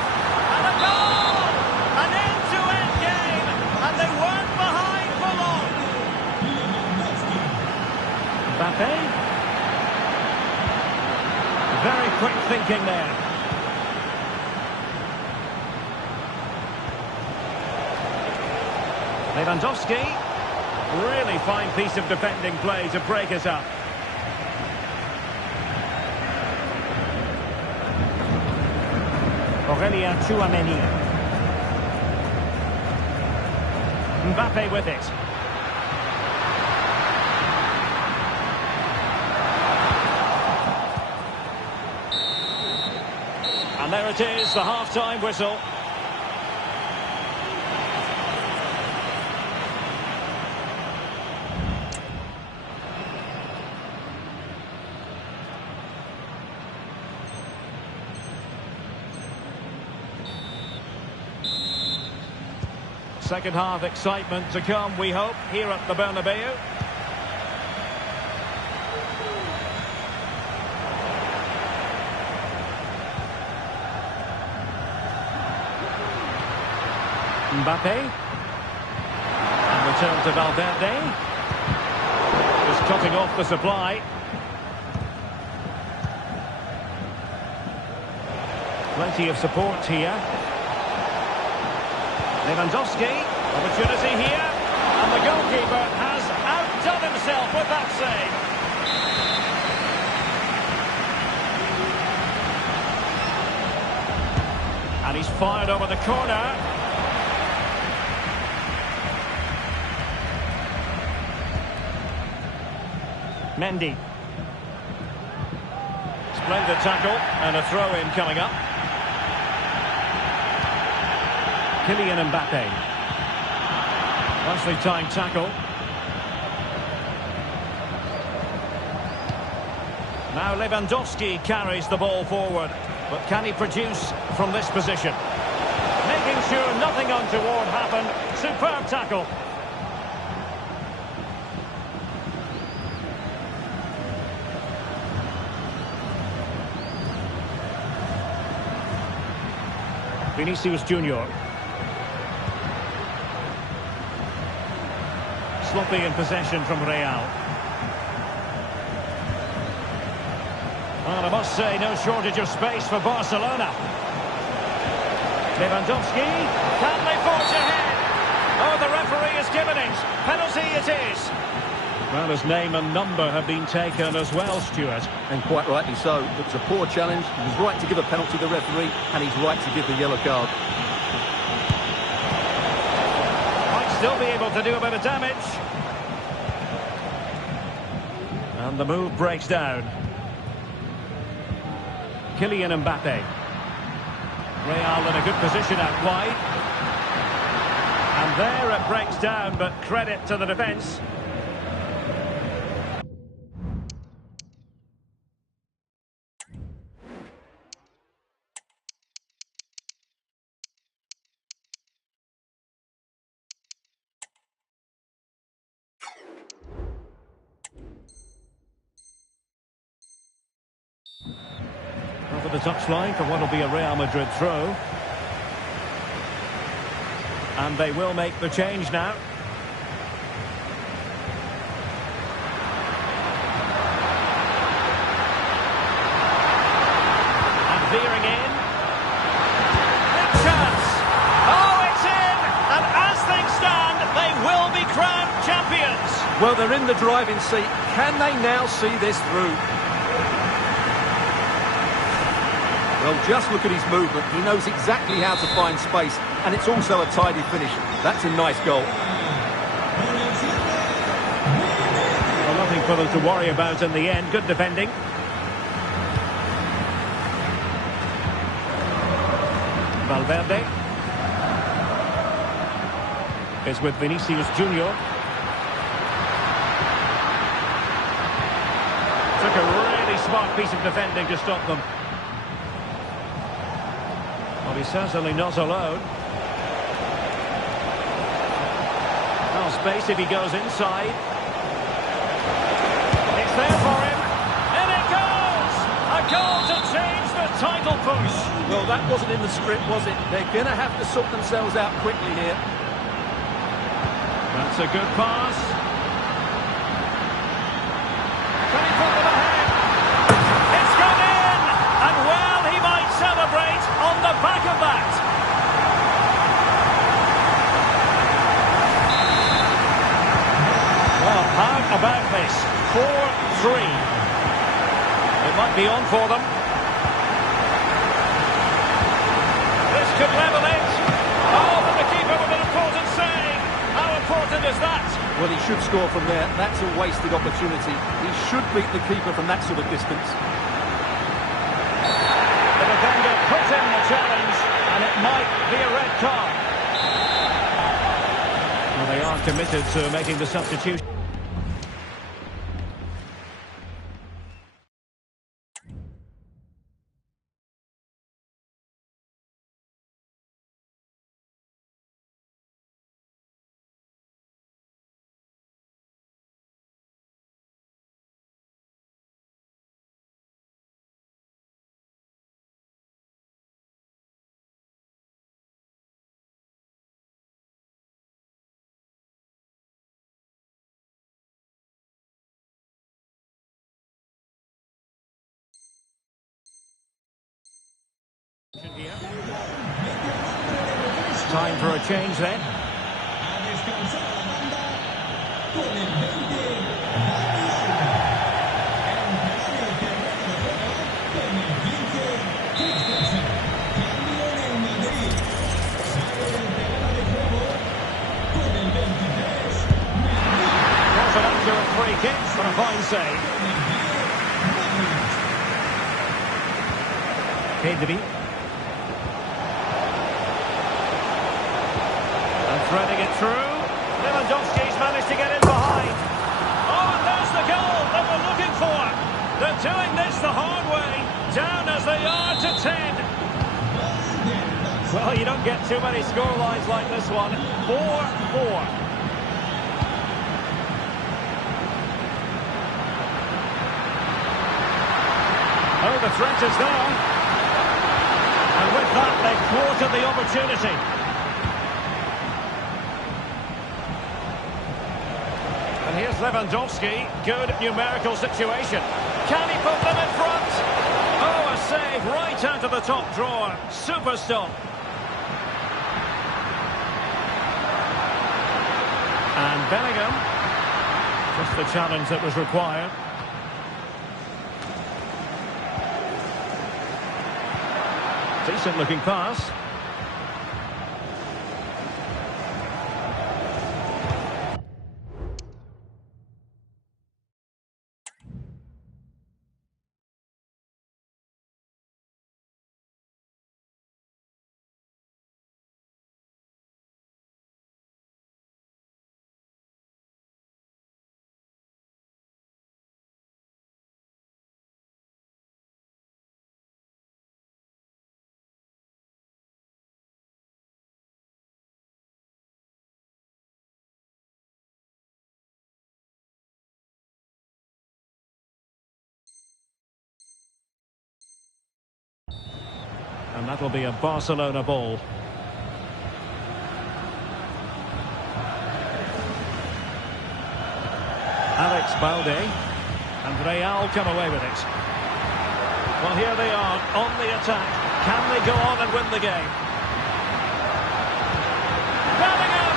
And a goal! An end-to-end game. And they weren't behind for long. Mbappe. thinking there. Lewandowski. Really fine piece of defending play to break us up. Aurelien Tchouameni. Mbappe with it. And there it is, the half-time whistle. Second half excitement to come, we hope, here at the Bernabeu. Mbappe. And return to Valverde. Just cutting off the supply. Plenty of support here. Lewandowski, opportunity here, and the goalkeeper has outdone himself with that save. And he's fired over the corner. Mendy. Splendid tackle, and a throw-in coming up. Kylian Mbappe. Nicely timed tackle. Now Lewandowski carries the ball forward. But can he produce from this position? Making sure nothing untoward happened. Superb tackle. Vinicius Junior. Sloppy in possession from Real. Well, I must say, no shortage of space for Barcelona. Lewandowski, can they forge ahead? Oh, the referee has given it. Penalty it is. Well, his name and number have been taken as well, Stuart. And quite rightly so. It was a poor challenge. He was right to give a penalty to the referee, and he's right to give the yellow card. Still be able to do a bit of damage. And the move breaks down. Kylian Mbappe. Real in a good position out wide. And there it breaks down, but credit to the defence. Over the touchline for what will be a Real Madrid throw. And they will make the change now. And veering in. Big chance. Oh, it's in! And as things stand, they will be crowned champions. Well, they're in the driving seat. Can they now see this through? Well, just look at his movement. He knows exactly how to find space, and it's also a tidy finish. That's a nice goal. Well, nothing for them to worry about in the end. Good defending. Valverde is with Vinicius Junior. Took a really smart piece of defending to stop them. Well, he's certainly not alone. Now space if he goes inside. It's there for him. And it goes! A goal to change the title push. Well, that wasn't in the script, was it? They're going to have to sort themselves out quickly here. That's a good pass. Can he put them ahead? It's gone in! And well back of that. Well, how about this? 4-3. It might be on for them. This could level it. Oh, but the keeper with an important save. How important is that? Well, he should score from there. That's a wasted opportunity. He should beat the keeper from that sort of distance. The defender put in the challenge, and it might be a red card. Well, they are committed to making the substitution. Time for a change then. Was an accurate free kick for a fine save. Pedri. Threading it through. Lewandowski's managed to get in behind. Oh, and there's the goal that we're looking for. They're doing this the hard way. Down as they are to 10. Well, you don't get too many scorelines like this one. 4-4. Oh, the threat is there. And with that, they've thwarted the opportunity. And here's Lewandowski. Good numerical situation. Can he put them in front? Oh, a save right out of the top drawer. Super stop. And Bellingham. Just the challenge that was required. Decent looking pass. And that'll be a Barcelona ball. Alex Balde. And Real come away with it. Well, here they are on the attack. Can they go on and win the game? Bellingham!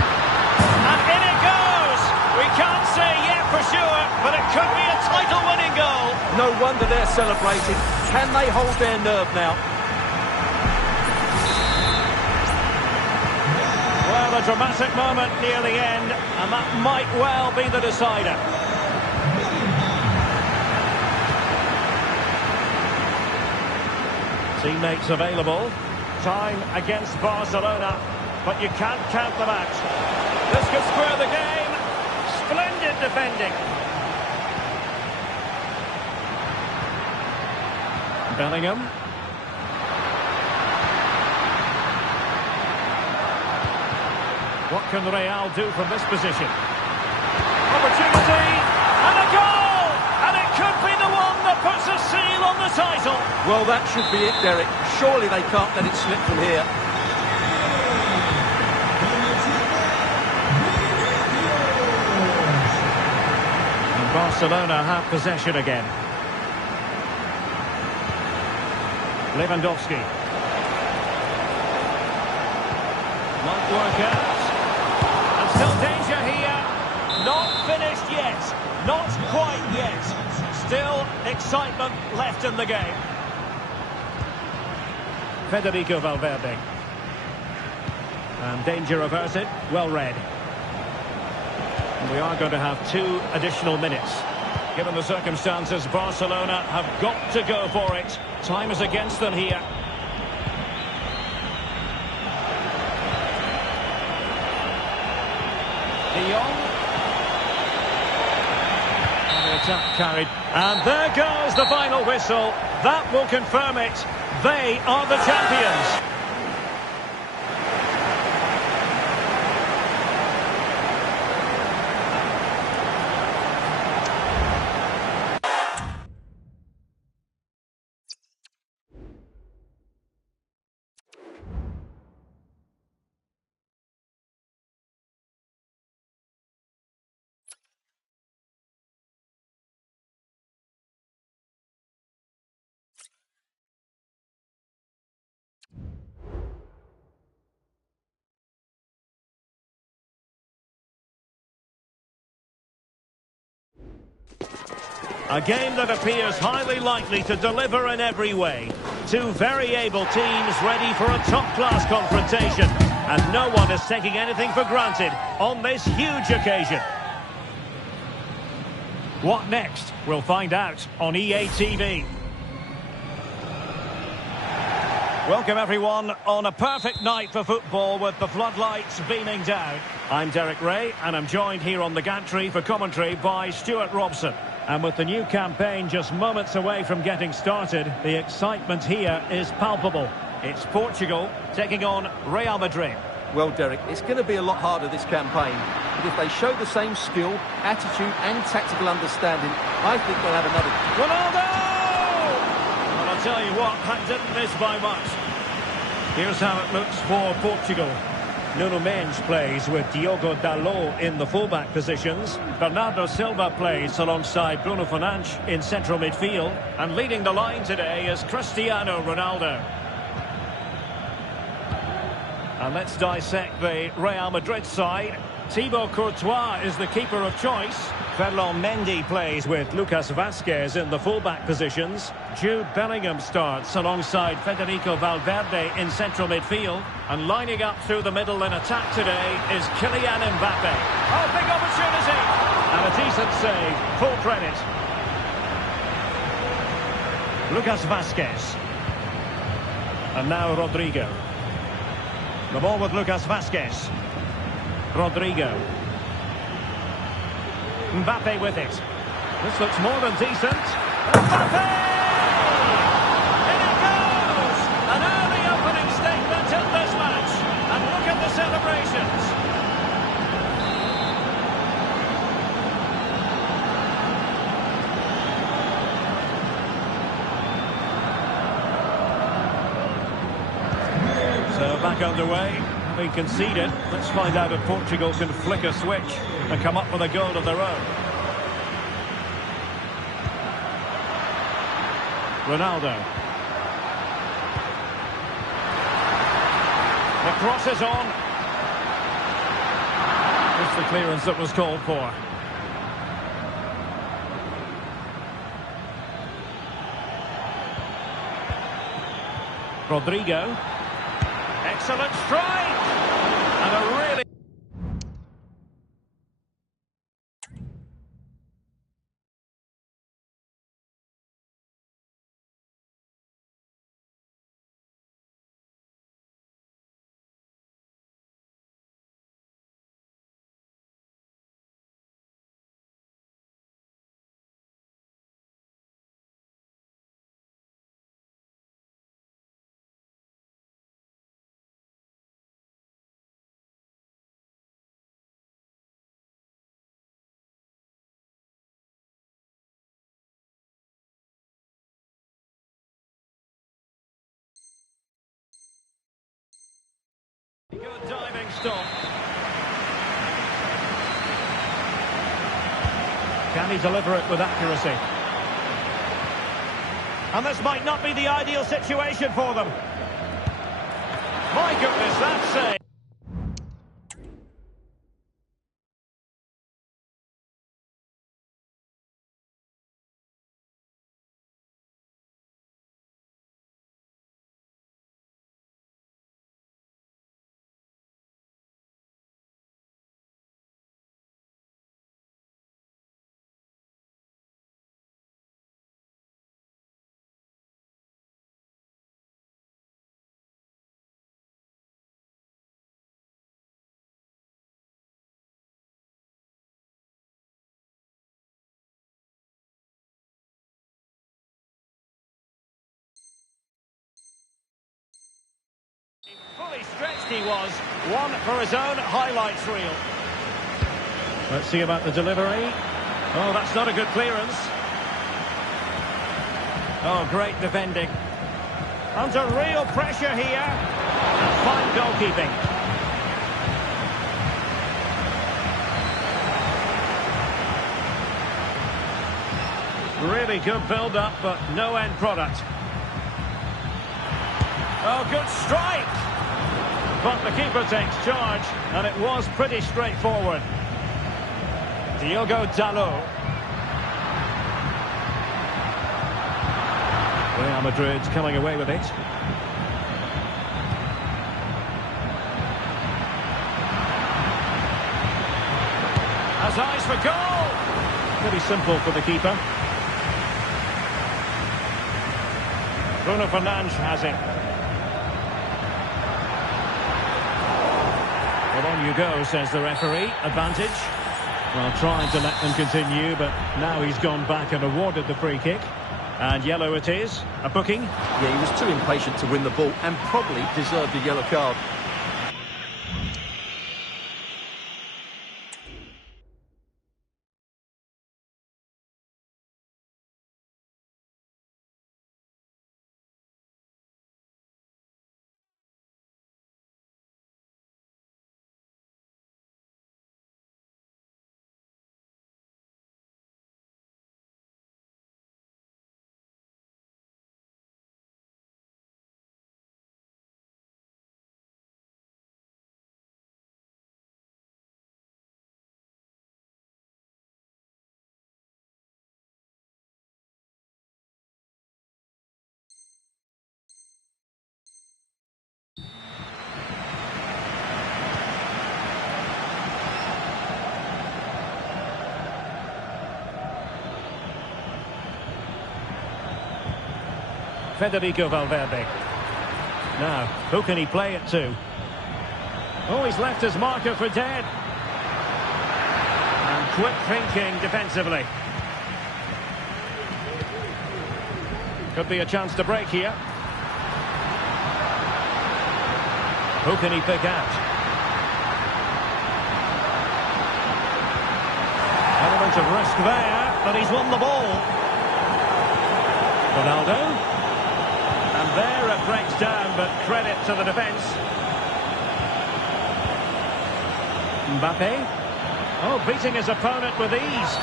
And in it goes! We can't say yet for sure, but it could be a title-winning goal. No wonder they're celebrating. Can they hold their nerve now? Well, a dramatic moment near the end, and that might well be the decider. Teammates available. Time against Barcelona, but you can't count them out. This could square the game. Splendid defending. Bellingham. What can Real do from this position? Opportunity, and a goal! And it could be the one that puts a seal on the title. Well, that should be it, Derek. Surely they can't let it slip from here. And Barcelona have possession again. Lewandowski. Won't work out. And still danger here. Not finished yet. Not quite yet. Still excitement left in the game. Federico Valverde. And danger averted. Well read. And we are going to have 2 additional minutes. Given the circumstances, Barcelona have got to go for it. Time is against them here. De Jong. And the attack carried. And there goes the final whistle. That will confirm it. They are the champions. A game that appears highly likely to deliver in every way. 2 very able teams ready for a top-class confrontation. And no one is taking anything for granted on this huge occasion. What next? We'll find out on EA TV. Welcome everyone on a perfect night for football with the floodlights beaming down. I'm Derek Ray and I'm joined here on the gantry for commentary by Stuart Robson. And with the new campaign just moments away from getting started, the excitement here is palpable. It's Portugal taking on Real Madrid. Well, Derek, it's going to be a lot harder this campaign. But if they show the same skill, attitude and tactical understanding, I think they'll have another. Ronaldo! Well, I'll tell you what, that didn't miss by much. Here's how it looks for Portugal. Nuno Mendes plays with Diogo Dalot in the fullback positions. Bernardo Silva plays alongside Bruno Fernandes in central midfield. And leading the line today is Cristiano Ronaldo. And let's dissect the Real Madrid side. Thibaut Courtois is the keeper of choice. Ferland Mendy plays with Lucas Vazquez in the fullback positions. Jude Bellingham starts alongside Federico Valverde in central midfield. And lining up through the middle in attack today is Kylian Mbappe. Oh, big opportunity! And a decent save, full credit. Lucas Vazquez. And now Rodrigo. The ball with Lucas Vazquez. Rodrigo. Mbappe with it. This looks more than decent. Mbappe! In it goes! An early opening statement in this match. And look at the celebrations. So back underway. Having conceded, let's find out if Portugal can flick a switch and come up with a goal of their own. Ronaldo. The cross is on. Just the clearance that was called for. Rodrigo. Excellent strike! And a really... Good diving stop. Can he deliver it with accuracy? And this might not be the ideal situation for them. My goodness, that's it. Fully stretched he was. One for his own highlights reel. Let's see about the delivery. Oh, that's not a good clearance. Oh, great defending. Under real pressure here. Fine goalkeeping. Really good build-up, but no end product. Oh, good strike! But the keeper takes charge, and it was pretty straightforward. Diogo Dalot. Real Madrid's coming away with it. Has eyes for goal! Pretty simple for the keeper. Bruno Fernandes has it. Well, on you go, says the referee. Advantage. Well, trying to let them continue, but now he's gone back and awarded the free kick. And yellow it is. A booking. Yeah, he was too impatient to win the ball and probably deserved a yellow card. Federico Valverde. Now, who can he play it to? Oh, he's left his marker for dead. And quick thinking defensively. Could be a chance to break here. Who can he pick out? Element of risk there, but he's won the ball. Ronaldo. And there it breaks down, but credit to the defence. Mbappe. Oh, beating his opponent with ease.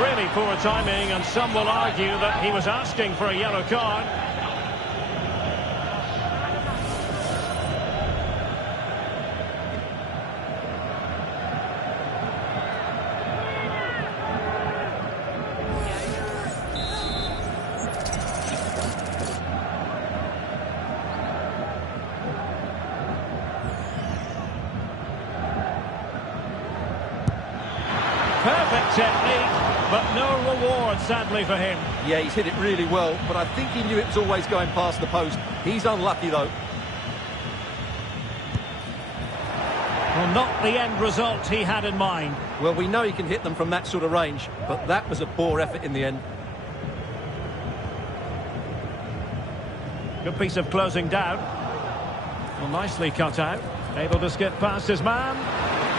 Really poor timing, and some will argue that he was asking for a yellow card. Perfect technique, but no reward, sadly, for him. Yeah, he's hit it really well, but I think he knew it was always going past the post. He's unlucky, though. Well, not the end result he had in mind. Well, we know he can hit them from that sort of range, but that was a poor effort in the end. Good piece of closing down. Well, nicely cut out. Able to skip past his man.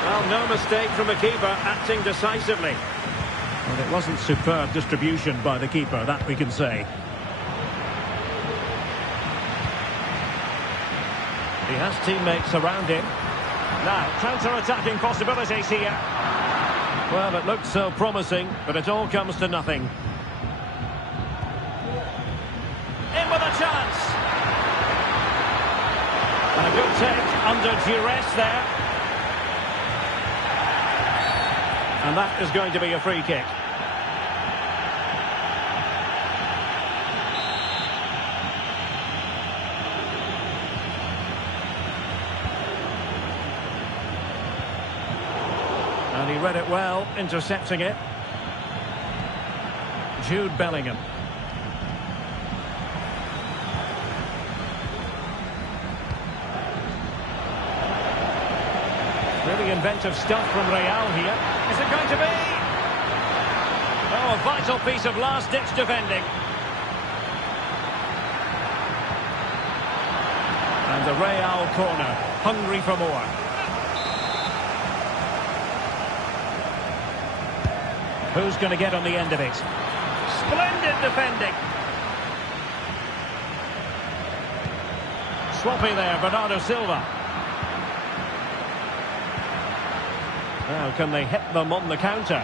Well, no mistake from the keeper, acting decisively. Well, it wasn't superb distribution by the keeper, that we can say. He has teammates around him. Now, counter-attacking possibilities here. Well, it looked so promising, but it all comes to nothing. In with a chance. And a good take under duress there. And that is going to be a free kick. And he read it well, intercepting it. Jude Bellingham. Really inventive stuff from Real here. Is it going to be? Oh, a vital piece of last-ditch defending. And the Real corner, hungry for more. Who's going to get on the end of it? Splendid defending. Sloppy there, Bernardo Silva. Now, can they hit them on the counter?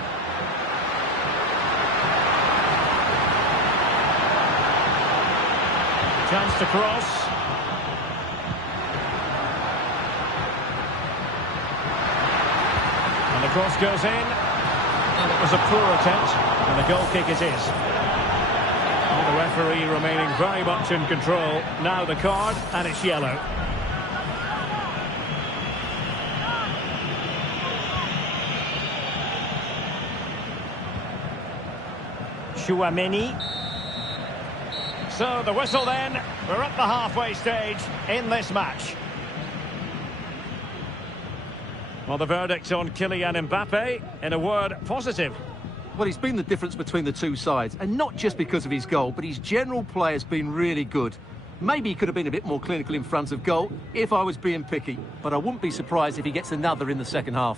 Chance to cross. And the cross goes in. And it was a poor attempt. And the goal kick it is. And the referee remaining very much in control. Now the card, and it's yellow. Chouameni. So the whistle then. We're at the halfway stage in this match. Well, the verdict on Kylian Mbappe, in a word, positive. Well, he's been the difference between the two sides, and not just because of his goal, but his general play has been really good. Maybe he could have been a bit more clinical in front of goal if I was being picky, but I wouldn't be surprised if he gets another in the second half.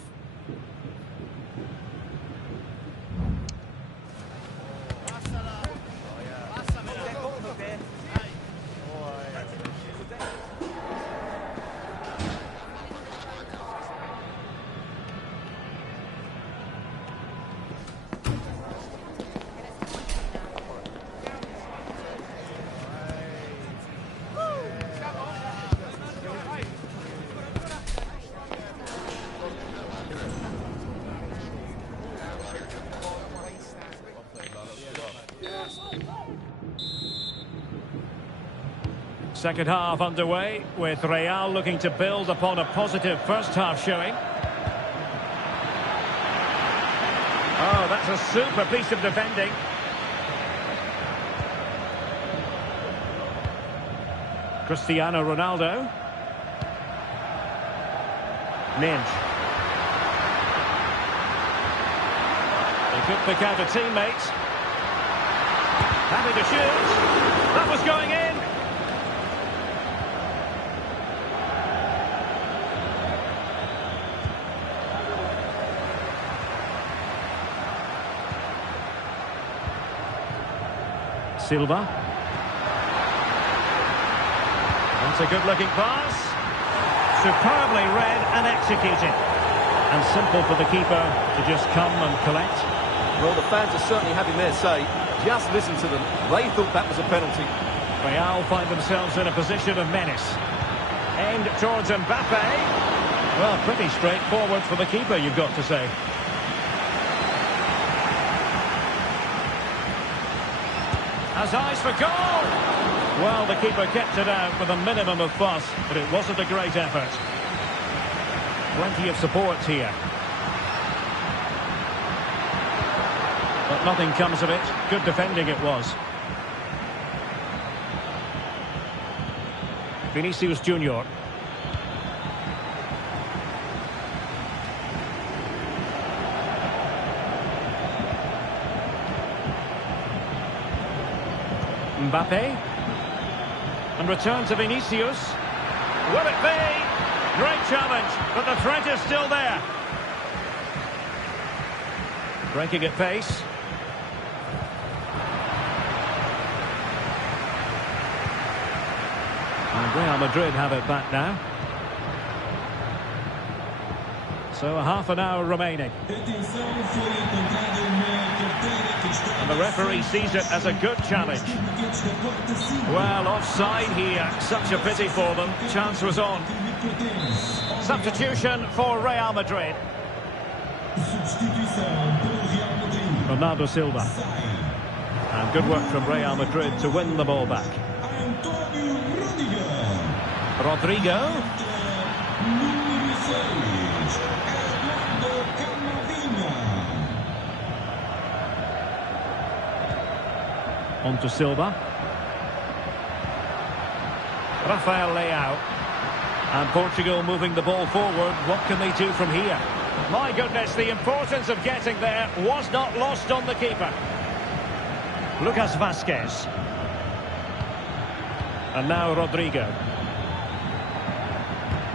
Second half underway, with Real looking to build upon a positive first half showing. Oh, that's a super piece of defending. Cristiano Ronaldo. Ninja. They could pick out a teammate. Happy to shoot. That was going in. Silva. That's a good-looking pass. Superbly read and executed. And simple for the keeper to just come and collect. Well, the fans are certainly having their say. Just listen to them. They thought that was a penalty. Real find themselves in a position of menace. Aimed towards Mbappe. Well, pretty straightforward for the keeper, you've got to say. Has eyes for goal. Well, the keeper kept it out with a minimum of fuss, but it wasn't a great effort. Plenty of support here. But nothing comes of it. Good defending it was. Vinicius Junior. Mbappe. And return to Vinicius. Will it be? Great challenge, but the threat is still there. Breaking at pace. And Real Madrid have it back now. So a half an hour remaining. And the referee sees it as a good challenge. Well, offside here. Such a pity for them. Chance was on. Substitution for Real Madrid. Bernardo Silva. And good work from Real Madrid to win the ball back. Rodrigo. On to Silva. Rafael Leao. And Portugal moving the ball forward. What can they do from here? My goodness, the importance of getting there was not lost on the keeper. Lucas Vazquez. And now Rodrigo.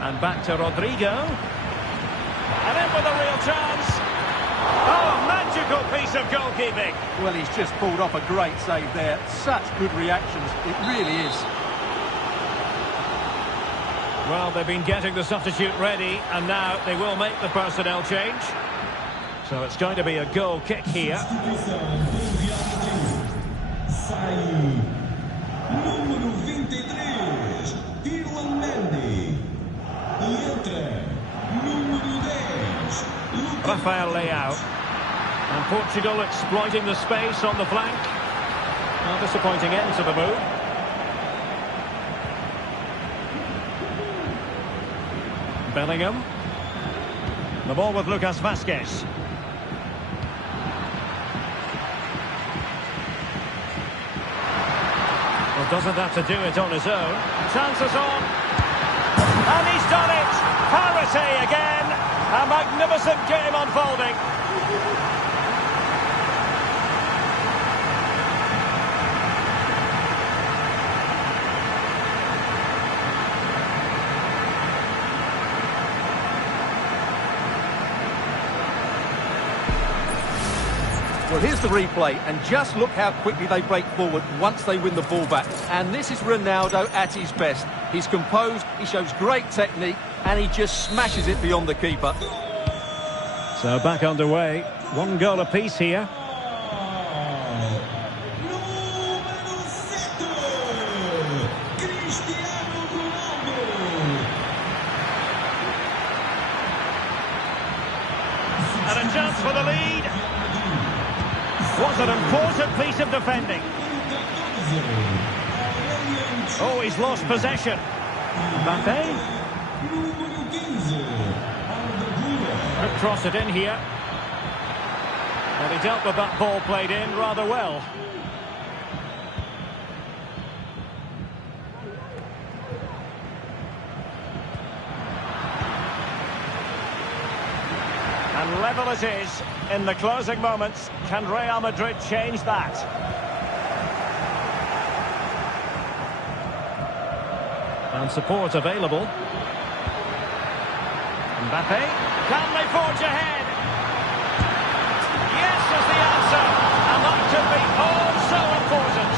And back to Rodrigo. And in with a real chance. Oh, magical piece of goalkeeping. Well, he's just pulled off a great save there. Such good reactions. It really is. Well, they've been getting the substitute ready, and now they will make the personnel change. So it's going to be a goal kick here. Rafael Leao. And Portugal exploiting the space on the flank. A disappointing end to the move. Bellingham. The ball with Lucas Vazquez. Well, doesn't have to do it on his own. Chances on. And he's done it! Parity again! A magnificent game unfolding. Well, here's the replay, and just look how quickly they break forward once they win the ball back. And this is Ronaldo at his best. He's composed, he shows great technique, and he just smashes it beyond the keeper. So back underway. One goal apiece here. And a chance for the lead. Was an important piece of defending. Oh, he's lost possession. Mbappe. Could cross it in here. Well, he dealt with that ball played in rather well. And level it is in the closing moments. Can Real Madrid change that? And support available. Mbappe. Can they forge ahead? Yes is the answer. And that could be all so important.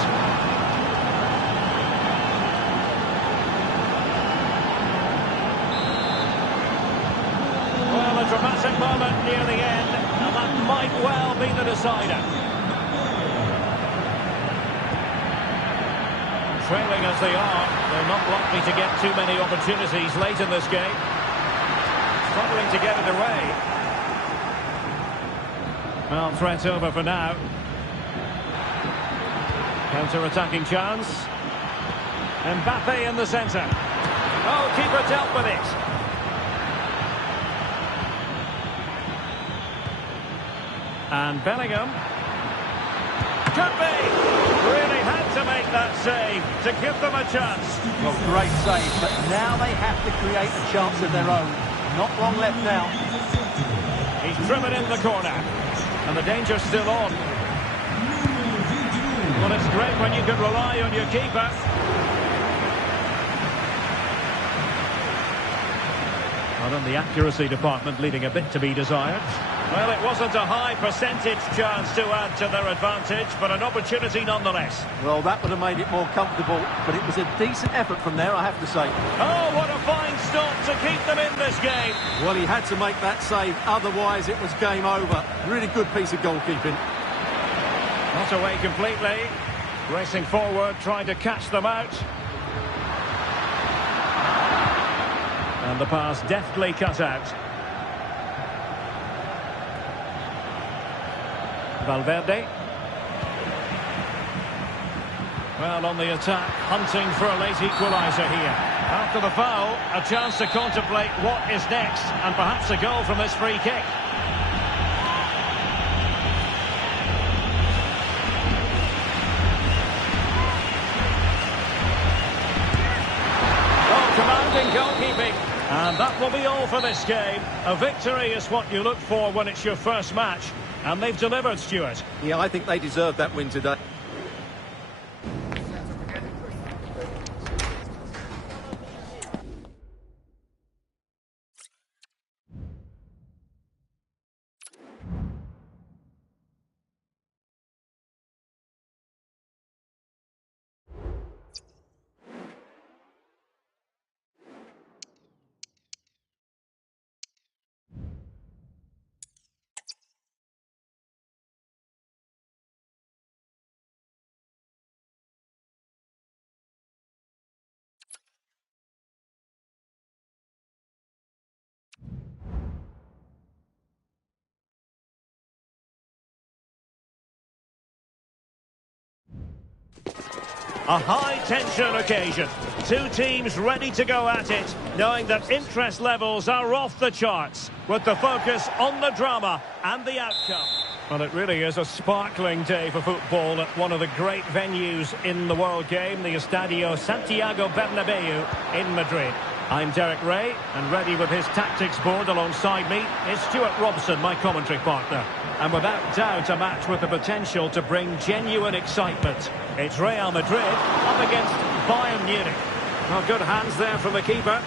Well, a dramatic moment near the end, and that might well be the decider. Trailing as they are, they're not likely to get too many opportunities late in this game. Struggling to get it away. Well, threat over for now. Counter-attacking chance. Mbappe in the centre. Oh, keeper dealt with it. And Bellingham. Could be. Really had to make that save to give them a chance. Well, great save, but now they have to create a chance of their own. Not long left now. He's driven in the corner. And the danger's still on. Well, it's great when you can rely on your keeper. Well, in the accuracy department, leaving a bit to be desired. Well, it wasn't a high percentage chance to add to their advantage, but an opportunity nonetheless. Well, that would have made it more comfortable, but it was a decent effort from there, I have to say. Oh, what a fine stop to keep them in this game. Well, he had to make that save, otherwise it was game over. Really good piece of goalkeeping. Not away completely. Racing forward, trying to catch them out. And the pass deftly cut out. Valverde. Well, on the attack, hunting for a late equaliser here. After the foul, a chance to contemplate what is next, and perhaps a goal from this free kick. Oh, commanding goalkeeping. And that will be all for this game. A victory is what you look for when it's your first match. And they've delivered, Stuart. Yeah, I think they deserve that win today. A high-tension occasion. Two teams ready to go at it, knowing that interest levels are off the charts, with the focus on the drama and the outcome. Well, it really is a sparkling day for football at one of the great venues in the world game, the Estadio Santiago Bernabeu in Madrid. I'm Derek Ray, and ready with his tactics board alongside me is Stuart Robson, my commentary partner. And without doubt, a match with the potential to bring genuine excitement. It's Real Madrid up against Bayern Munich. Well, good hands there from the keeper.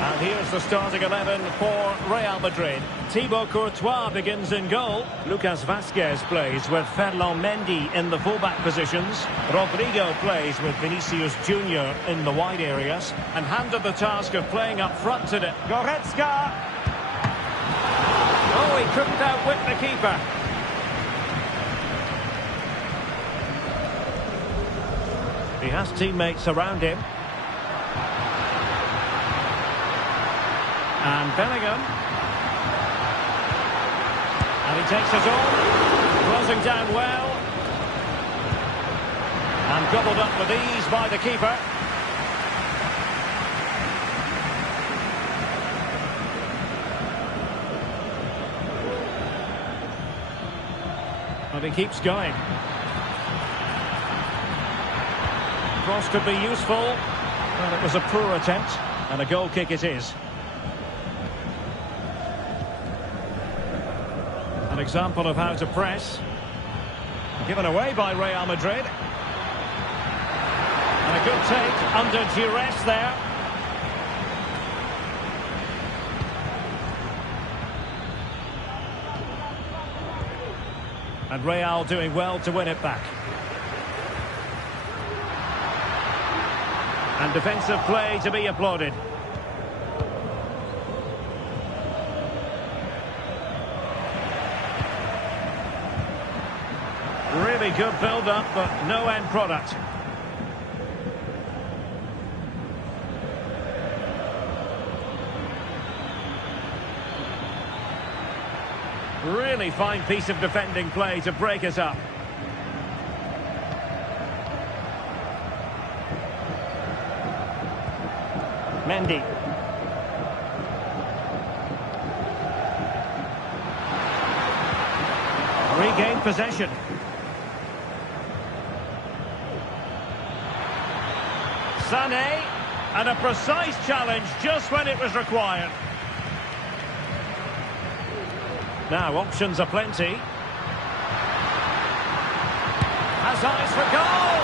And here's the starting 11 for Real Madrid. Thibaut Courtois begins in goal. Lucas Vazquez plays with Ferland Mendy in the fullback positions. Rodrigo plays with Vinicius Junior in the wide areas. And handed the task of playing up front today. Goretzka! Oh, he couldn't outwit the keeper. He has teammates around him. And Bellingham. And he takes it on. Closing down well. And gobbled up with ease by the keeper. And he keeps going. Cross could be useful. Well, it was a poor attempt. And a goal kick it is. An example of how to press. Given away by Real Madrid. And a good take under duress there. And Real doing well to win it back. And defensive play to be applauded. Really good build-up, but no end product. Really fine piece of defending play to break us up. Mendy. Regained possession. Sané, and a precise challenge just when it was required. Now options are plenty. Has eyes for goal!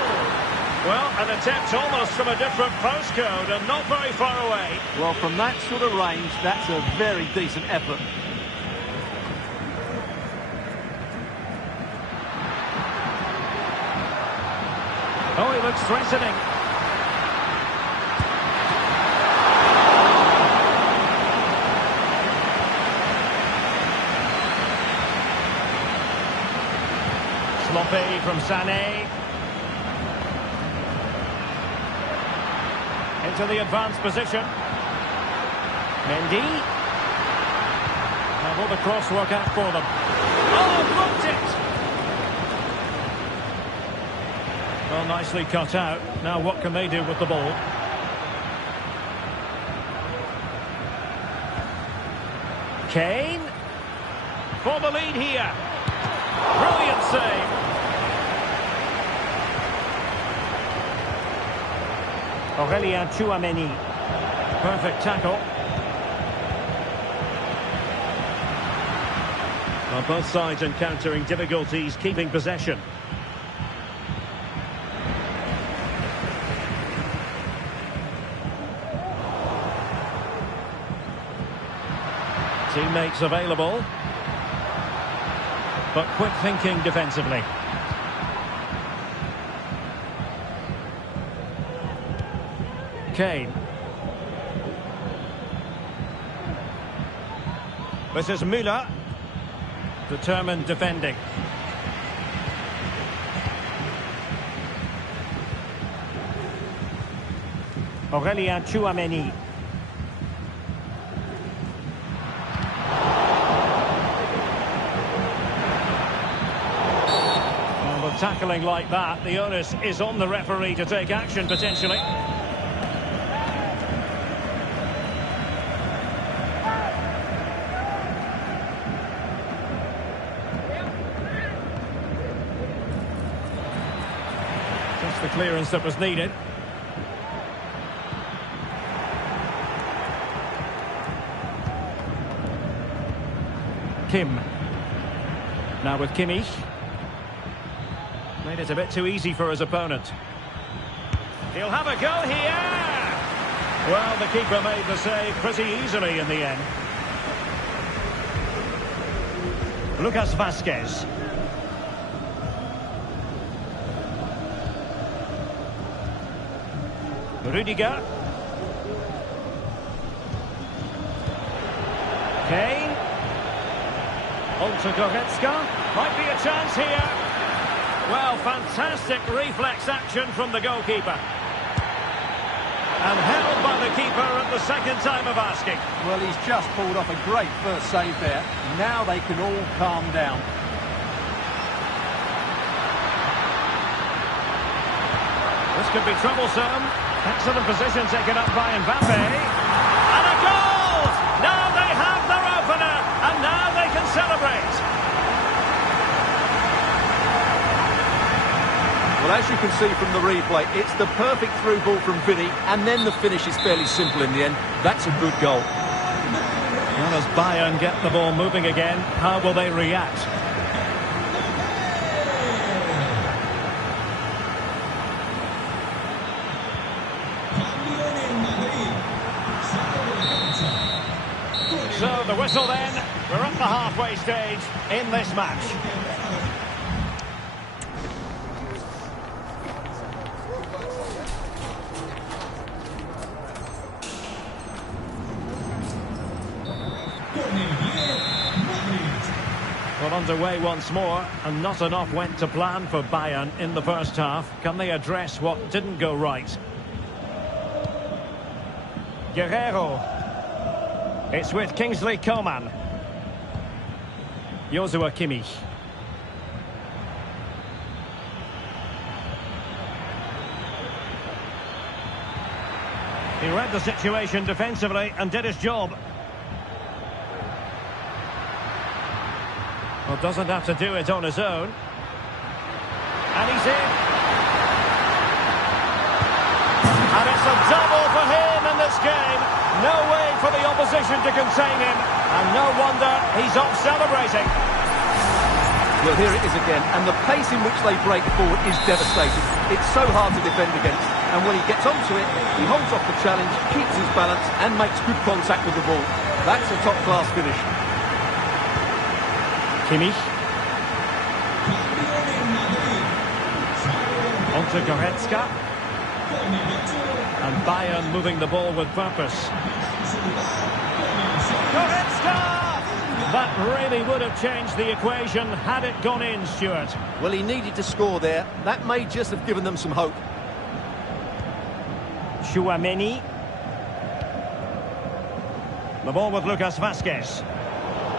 Well, an attempt almost from a different postcode and not very far away. Well, from that sort of range, that's a very decent effort. Oh, he looks threatening. Sloppy from Sané. Into the advanced position. Mendy. Now will the cross work out for them? Oh, blocked it! Well, nicely cut out. Now what can they do with the ball? Kane. For the lead here. Brilliant save. Aurelien Tchouameni. Perfect tackle. Well, both sides encountering difficulties keeping possession. Teammates available. But quick thinking defensively. Kane. This is Müller. Determined defending. Aurelien Tchouameni. tackling like that, the onus is on the referee to take action, potentially. Just the clearance that was needed. Kim. Now with Kimmich. Made it a bit too easy for his opponent. He'll have a go here! Well, the keeper made the save pretty easily in the end. Lucas Vazquez. Rudiger. Kane. On to Goretzka. Might be a chance here. Well, fantastic reflex action from the goalkeeper. And held by the keeper at the second time of asking. Well, he's just pulled off a great first save there. Now they can all calm down. This could be troublesome. Excellent position taken up by Mbappe. And a goal! Now they have their opener, and now they can celebrate. Well, as you can see from the replay, it's the perfect through ball from Vinny, and then the finish is fairly simple in the end. That's a good goal. Well, as Bayern get the ball moving again, how will they react? So the whistle then, we're at the halfway stage in this match. Well, underway once more, and not enough went to plan for Bayern in the first half. Can they address what didn't go right? Guerrero. It's with Kingsley Coman. Joshua Kimmich. He read the situation defensively and did his job. Well, doesn't have to do it on his own. And he's in. And it's a double for him in this game. No way for the opposition to contain him. And no wonder he's off celebrating. Well, here it is again. And the pace in which they break forward is devastating. It's so hard to defend against. And when he gets onto it, he holds off the challenge, keeps his balance, and makes good contact with the ball. That's a top-class finish. Kimmich. On to Goretzka. And Bayern moving the ball with purpose. Goretzka! That really would have changed the equation had it gone in, Stuart. Well, he needed to score there. That may just have given them some hope. Chouameni. The ball with Lucas Vazquez.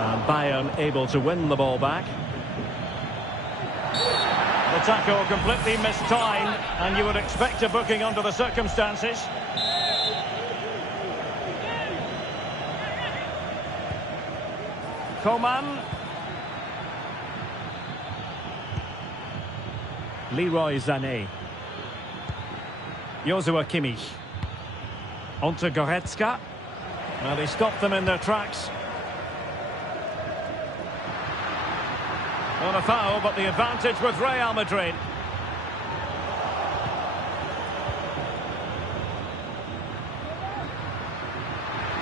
And Bayern able to win the ball back. The tackle completely mistimed, and you would expect a booking under the circumstances. Coman. Leroy Sané. Joshua Kimmich. On to Goretzka. Well, they stopped them in their tracks. Not a foul, but the advantage with Real Madrid.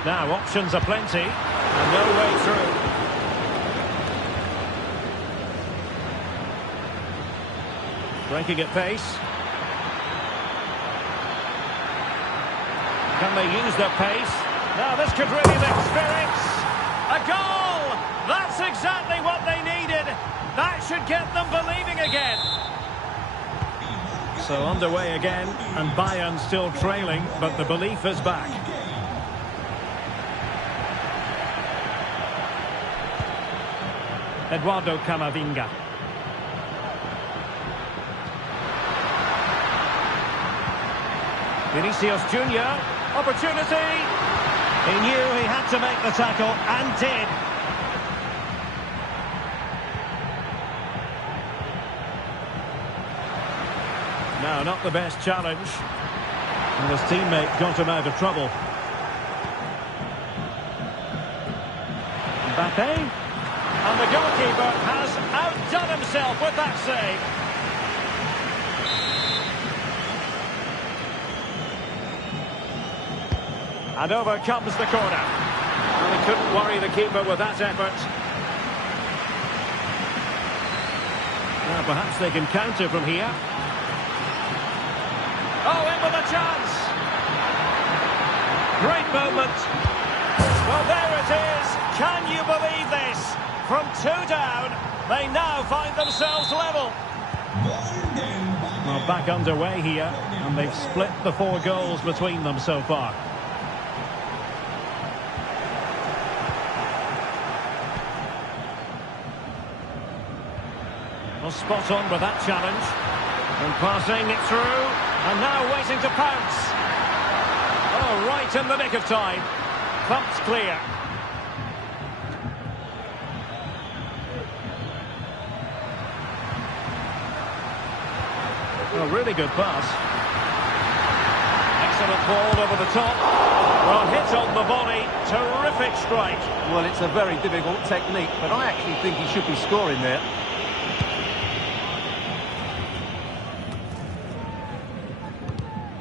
Now, options are plenty, and no way through. Breaking at pace. Can they use their pace? Now, this could really lift spirits. A goal! That's exactly what they needed. That should get them believing again. So underway again, and Bayern still trailing, but the belief is back. Eduardo Camavinga. Vinicius Junior. Opportunity. He knew he had to make the tackle and did. No, not the best challenge. And his teammate got him out of trouble. Mbappe. And the goalkeeper has outdone himself with that save. And over comes the corner. And he couldn't worry the keeper with that effort. Now perhaps they can counter from here. Oh, in with a chance. Great moment. Well, there it is. Can you believe this? From 2 down, they now find themselves level. Well, back underway here, and they've split the 4 goals between them so far. Well, spot on with that challenge. And passing it through, and now waiting to pounce. Oh, right in the nick of time. Thumped clear. A really good pass. Excellent ball over the top. Well, hit on the volley. Terrific strike. Well, it's a very difficult technique, but I actually think he should be scoring there.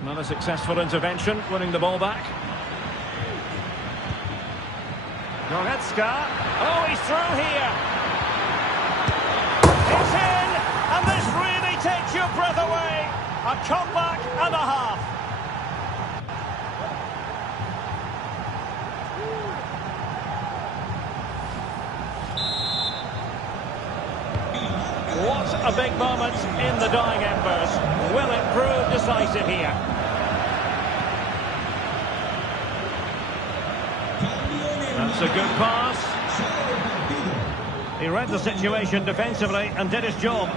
Another successful intervention, winning the ball back. Goretzka. Oh, he's through here. It's in, and this really takes your breath away. A comeback and a half. What a big moment in the dying embers. Will it prove decisive here? That's a good pass. He read the situation defensively and did his job.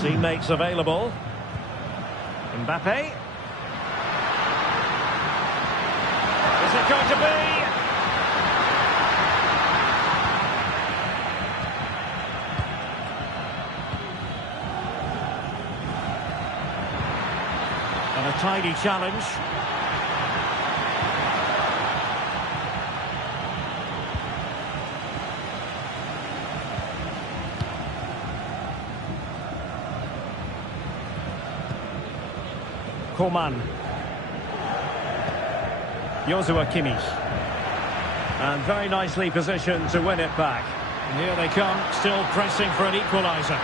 Teammates available. Mbappe. Is it going to be? And a tidy challenge. Coman. Joshua Kimmich. And very nicely positioned to win it back. And here they come, still pressing for an equaliser.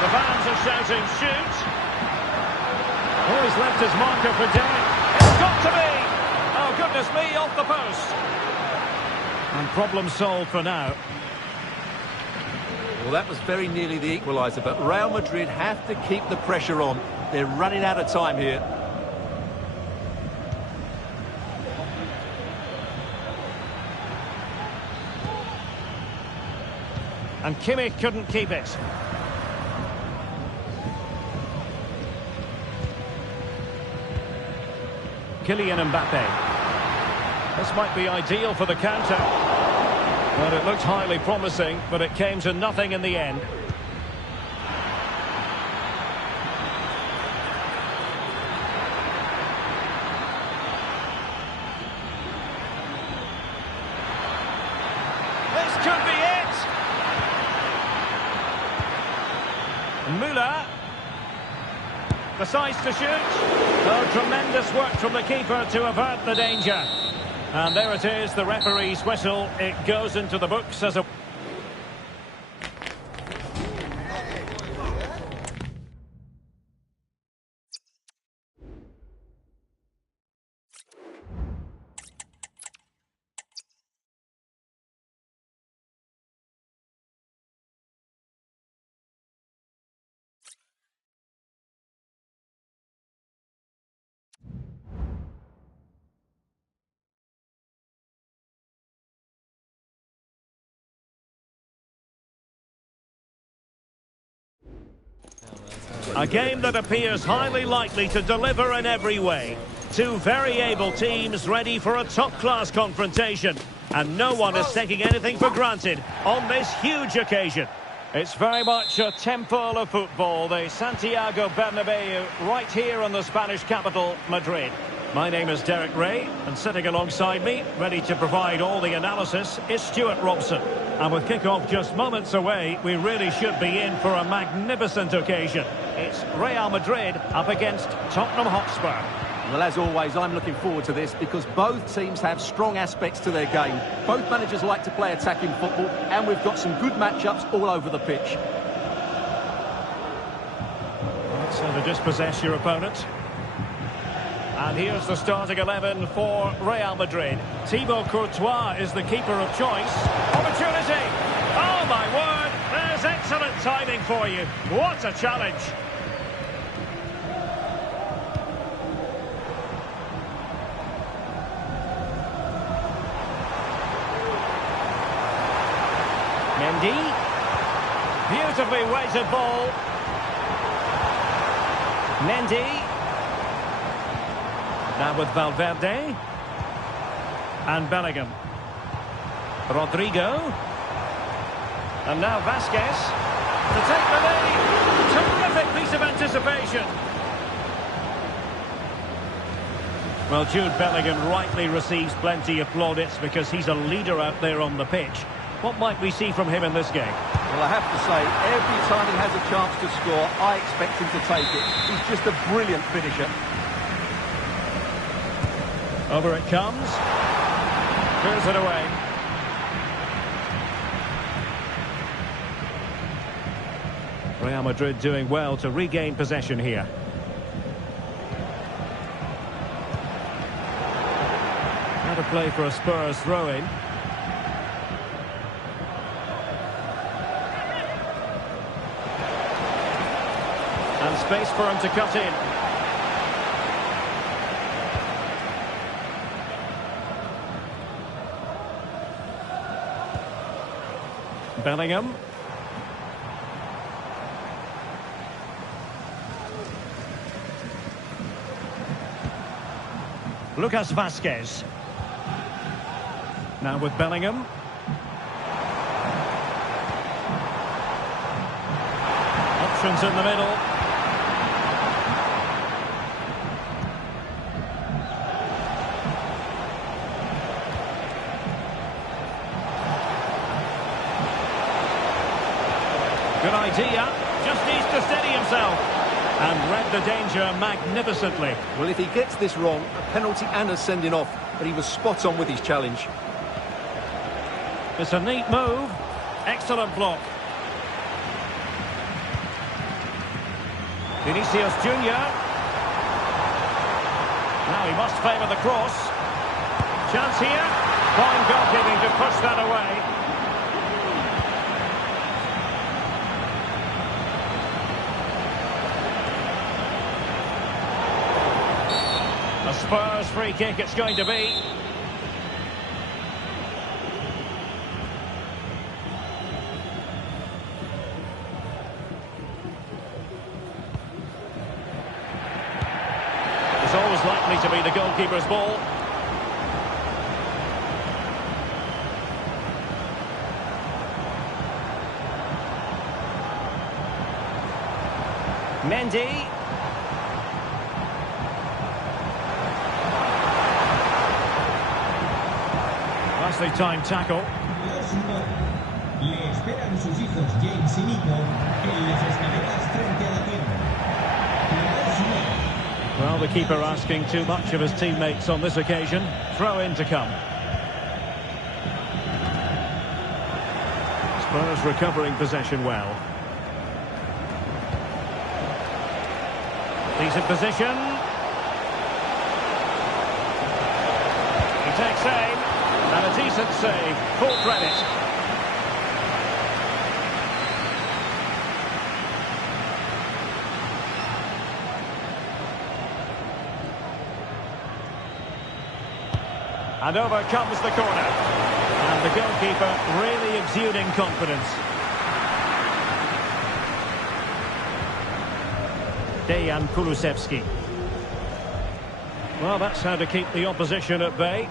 The fans are shouting, shoot! Oh, he's left his marker for dead. It's got to be! Oh, goodness me, off the post. And problem solved for now. Well, that was very nearly the equaliser, but Real Madrid have to keep the pressure on. They're running out of time here. And Kimmich couldn't keep it. Kylian Mbappe. This might be ideal for the counter. Well, it looked highly promising, but it came to nothing in the end. This could be it! Müller decides to shoot. Oh, tremendous work from the keeper to avert the danger. And there it is, the referee's whistle. It goes into the books as a... A game that appears highly likely to deliver in every way. Two very able teams ready for a top-class confrontation. And no one is taking anything for granted on this huge occasion. It's very much a temple of football, the Santiago Bernabeu, right here in the Spanish capital, Madrid. My name is Derek Ray, and sitting alongside me, ready to provide all the analysis, is Stuart Robson. And with kick-off just moments away, we really should be in for a magnificent occasion. It's Real Madrid up against Tottenham Hotspur. Well, as always, I'm looking forward to this because both teams have strong aspects to their game. Both managers like to play attacking football, and we've got some good matchups all over the pitch. So to dispossess your opponent. And here's the starting 11 for Real Madrid. Thibaut Courtois is the keeper of choice. Opportunity! Oh, my word! There's excellent timing for you. What a challenge! Mendy. Beautifully weighted ball. Mendy. Now with Valverde. And Bellingham. Rodrigo. And now Vasquez. To take the lead. Terrific piece of anticipation. Well, Jude Bellingham rightly receives plenty of plaudits because he's a leader out there on the pitch. What might we see from him in this game? Well, I have to say, every time he has a chance to score, I expect him to take it. He's just a brilliant finisher. Over it comes. Clears it away. Real Madrid doing well to regain possession here. Now to play for a Spurs throw-in. And space for him to cut in. Bellingham. Lucas Vasquez. Now with Bellingham. Options in the middle. Good idea. Just needs to steady himself. And read the danger magnificently. Well, if he gets this wrong, a penalty and a sending off. But he was spot on with his challenge. It's a neat move. Excellent block. Vinicius Junior. Now he must favour the cross. Chance here. Fine goalkeeping to push that away. A Spurs free kick it's going to be. It's always likely to be the goalkeeper's ball. Mendy. Nicely timed tackle. Le esperan sus hijos James y Nico en las escaleras frente a la tienda. Well, the keeper asking too much of his teammates on this occasion. Throw in to come. Spurs recovering possession well. Decent position. He takes aim. And a decent save. Full credit. And over comes the corner. And the goalkeeper really exuding confidence. Dejan Kulusevski. Well, that's how to keep the opposition at bay.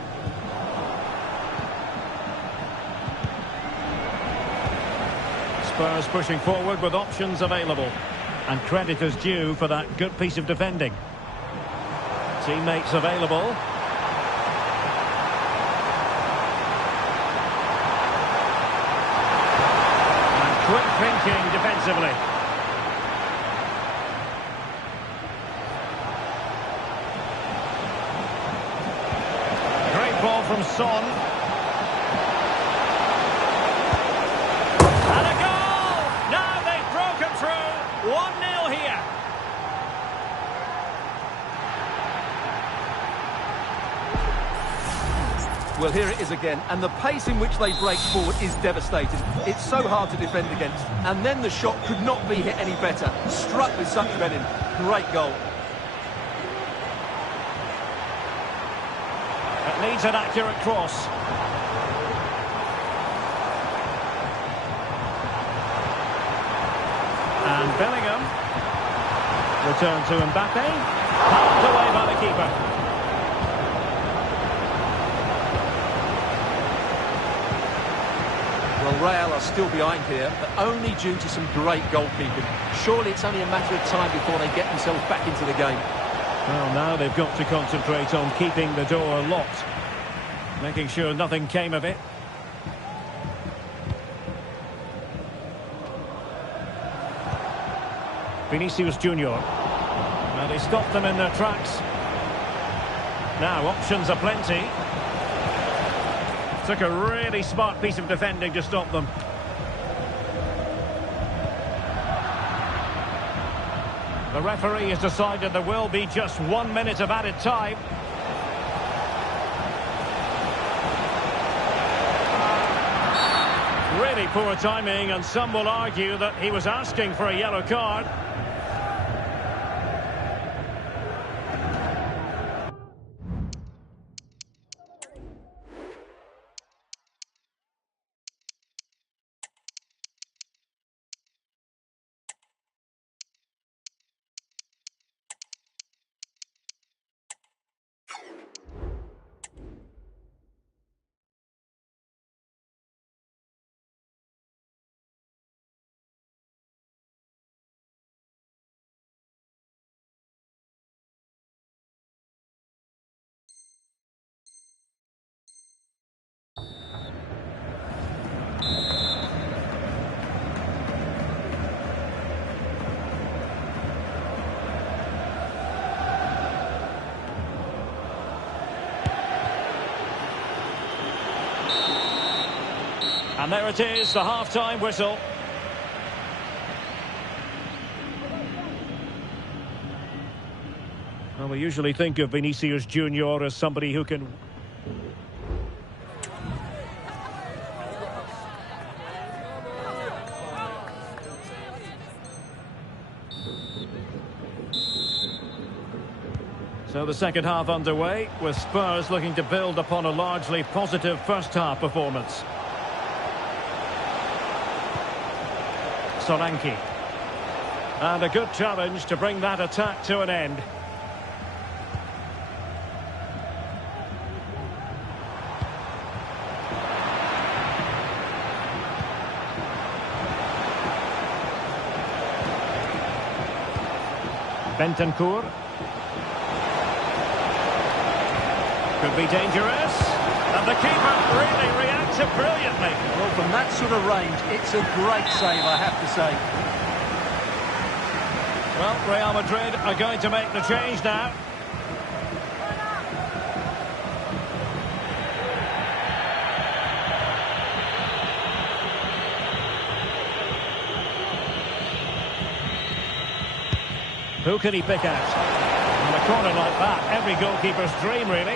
Spurs pushing forward with options available. And credit is due for that good piece of defending. Teammates available. And quick thinking defensively. Great ball from Son. And a goal! Now they've broken through. 1-0 here. Well, here it is again, and the pace in which they break forward is devastating. It's so hard to defend against, and then the shot could not be hit any better. Struck with such venom. Great goal. It needs an accurate cross. And Bellingham. Return to Mbappe. Popped away by the keeper. Well, Real are still behind here, but only due to some great goalkeeping. Surely it's only a matter of time before they get themselves back into the game. Well, now they've got to concentrate on keeping the door locked, making sure nothing came of it. Vinicius Junior. Well, they stopped them in their tracks. Now, options are plenty. Took a really smart piece of defending to stop them. The referee has decided there will be just 1 minute of added time. Really poor timing, and some will argue that he was asking for a yellow card. And there it is, the half-time whistle. Well, we usually think of Vinicius Junior as somebody who can... So the second half underway, with Spurs looking to build upon a largely positive first-half performance. Solanke. And a good challenge to bring that attack to an end. Bentancur. Could be dangerous. And the keeper really reacted brilliantly. Well, from that sort of range, it's a great save, I have to say. Well, Real Madrid are going to make the change now. Who can he pick out? From a corner like that, every goalkeeper's dream, really.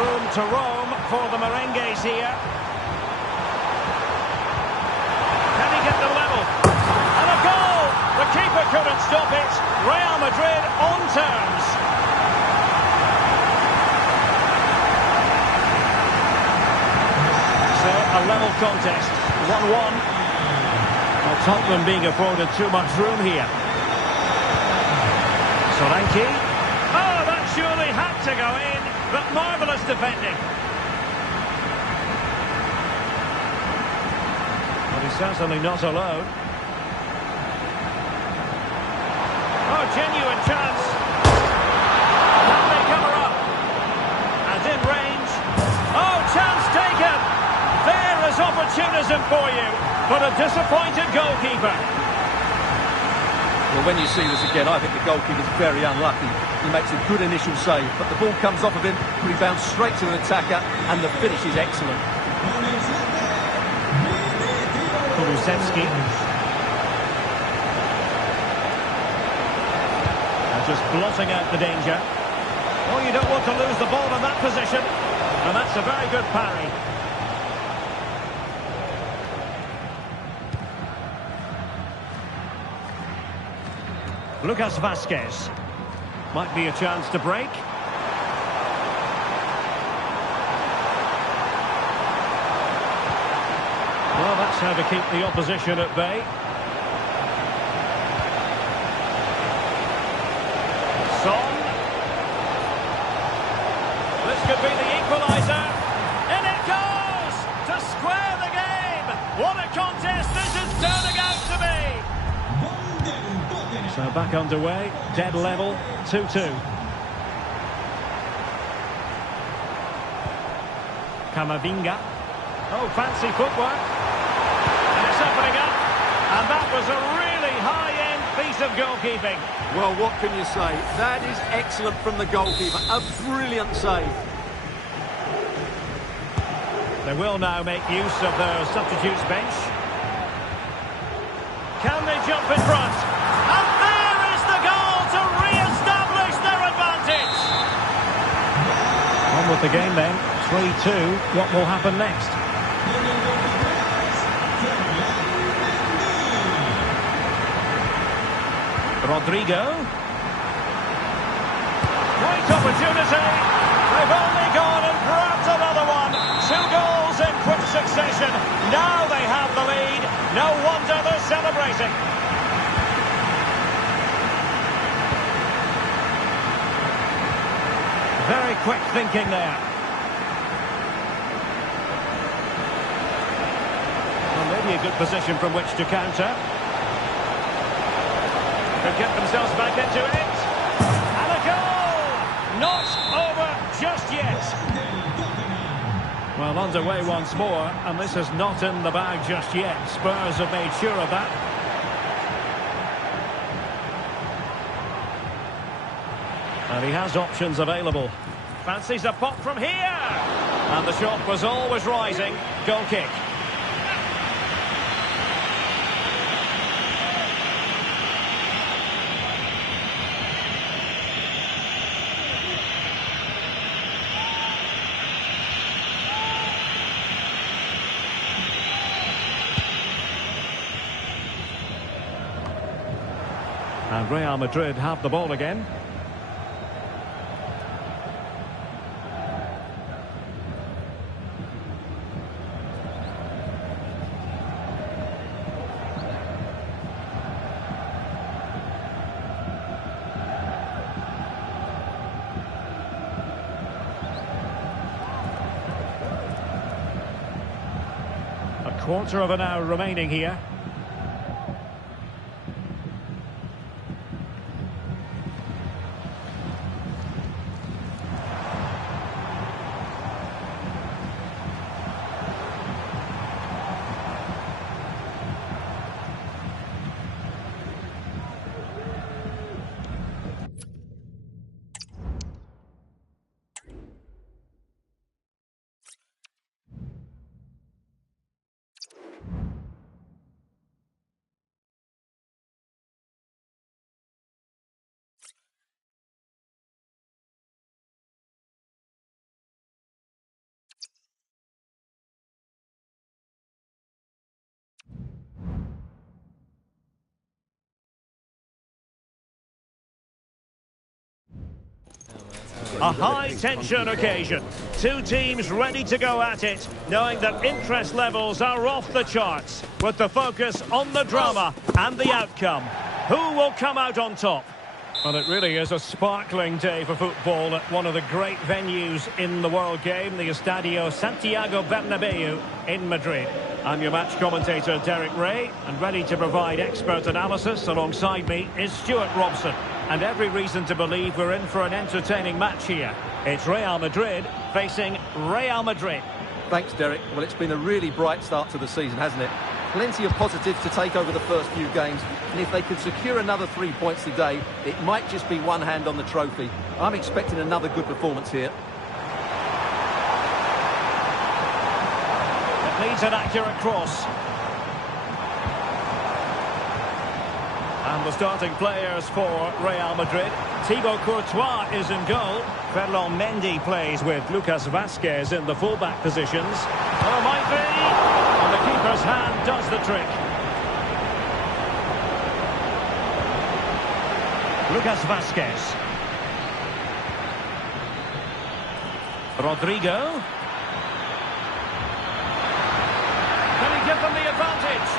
Room to roam for the Merengues here. Can he get the level? And a goal! The keeper couldn't stop it. Real Madrid on terms. So, a level contest. 1-1. Well, Tottenham being afforded too much room here. Solanke. Oh, that surely had to go in, but marvellous defending. Well, he's certainly not alone. Oh, genuine chance. Can they cover up? And in range. Oh, chance taken. There is opportunism for you, but a disappointed goalkeeper. Well, when you see this again, I think the goalkeeper's very unlucky. He makes a good initial save, but the ball comes off of him, rebounds straight to the attacker, and the finish is excellent. Kulusevski. And just blotting out the danger. Oh, you don't want to lose the ball in that position. And that's a very good parry. Lucas Vazquez. Might be a chance to break. Well, that's how to keep the opposition at bay. Son. This could be the equaliser. In it goes! To square the game! What a contest this is turning out to be! So back underway, dead level, 2-2. Camavinga. Oh, fancy footwork. And it's opening up. And that was a really high-end piece of goalkeeping. Well, what can you say? That is excellent from the goalkeeper. A brilliant save. They will now make use of their substitutes bench. Can they jump in front? And there is the goal to re-establish their advantage. On with the game then. 3-2. What will happen next? Rodrigo. Great opportunity. They've only gone and grabbed another one. 2 goals in quick succession. Now they have the lead. No wonder they're celebrating. Very quick thinking there. Well, maybe a good position from which to counter. Could get themselves back into it. And a goal! Not over just yet. Well, underway once more, and this is not in the bag just yet. Spurs have made sure of that. And he has options available. Fancies a pop from here. And the shot was always rising. Goal kick. And Real Madrid have the ball again. A quarter of an hour remaining here. A high-tension occasion. Two teams ready to go at it, knowing that interest levels are off the charts, with the focus on the drama and the outcome. Who will come out on top? Well, it really is a sparkling day for football at one of the great venues in the world game, the Estadio Santiago Bernabeu in Madrid. I'm your match commentator, Derek Ray, and ready to provide expert analysis alongside me is Stuart Robson. And every reason to believe we're in for an entertaining match here. It's Real Madrid facing Real Madrid. Thanks, Derek. Well, it's been a really bright start to the season, hasn't it? Plenty of positives to take over the first few games, and if they could secure another 3 points today, it might just be one hand on the trophy. I'm expecting another good performance here. It needs an accurate cross. And the starting players for Real Madrid. Thibaut Courtois is in goal. Ferland Mendy plays with Lucas Vazquez in the fullback positions. Oh, might be! And the keeper's hand does the trick. Lucas Vazquez. Rodrigo. Can he give them the advantage?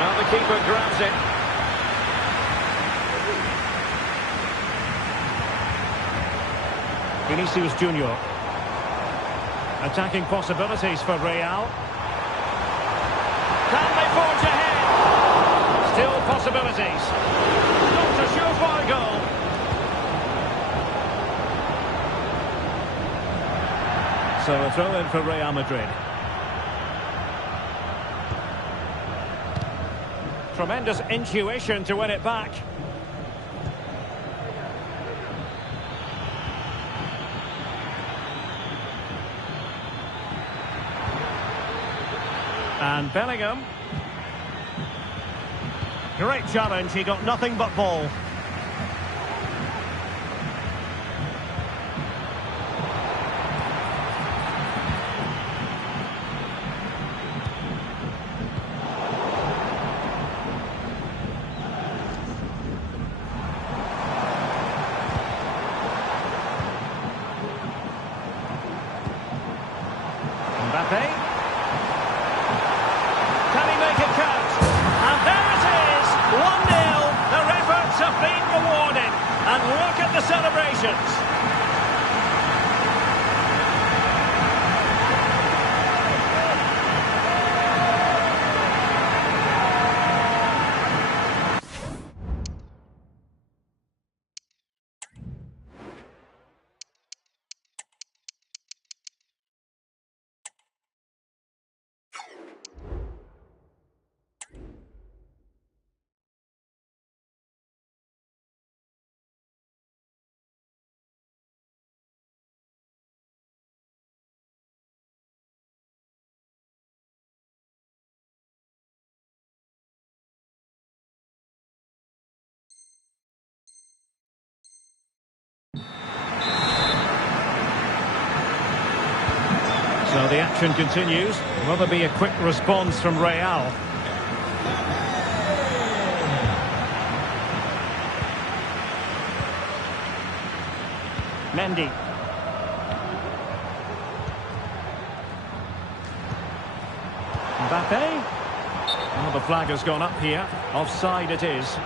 Now the keeper grabs it. Vinicius Junior. Attacking possibilities for Real. Can they forge ahead? Still possibilities. Not a surefire goal. So a throw in for Real Madrid. Tremendous intuition to win it back. And Bellingham. Great challenge, he got nothing but ball. Mbappe. Can he make it count? And there it is! 1-0. Their efforts have been rewarded. And look at the celebrations. So the action continues. Will there be a quick response from Real? Mendy. Mbappe. Oh, the flag has gone up here. Offside it is.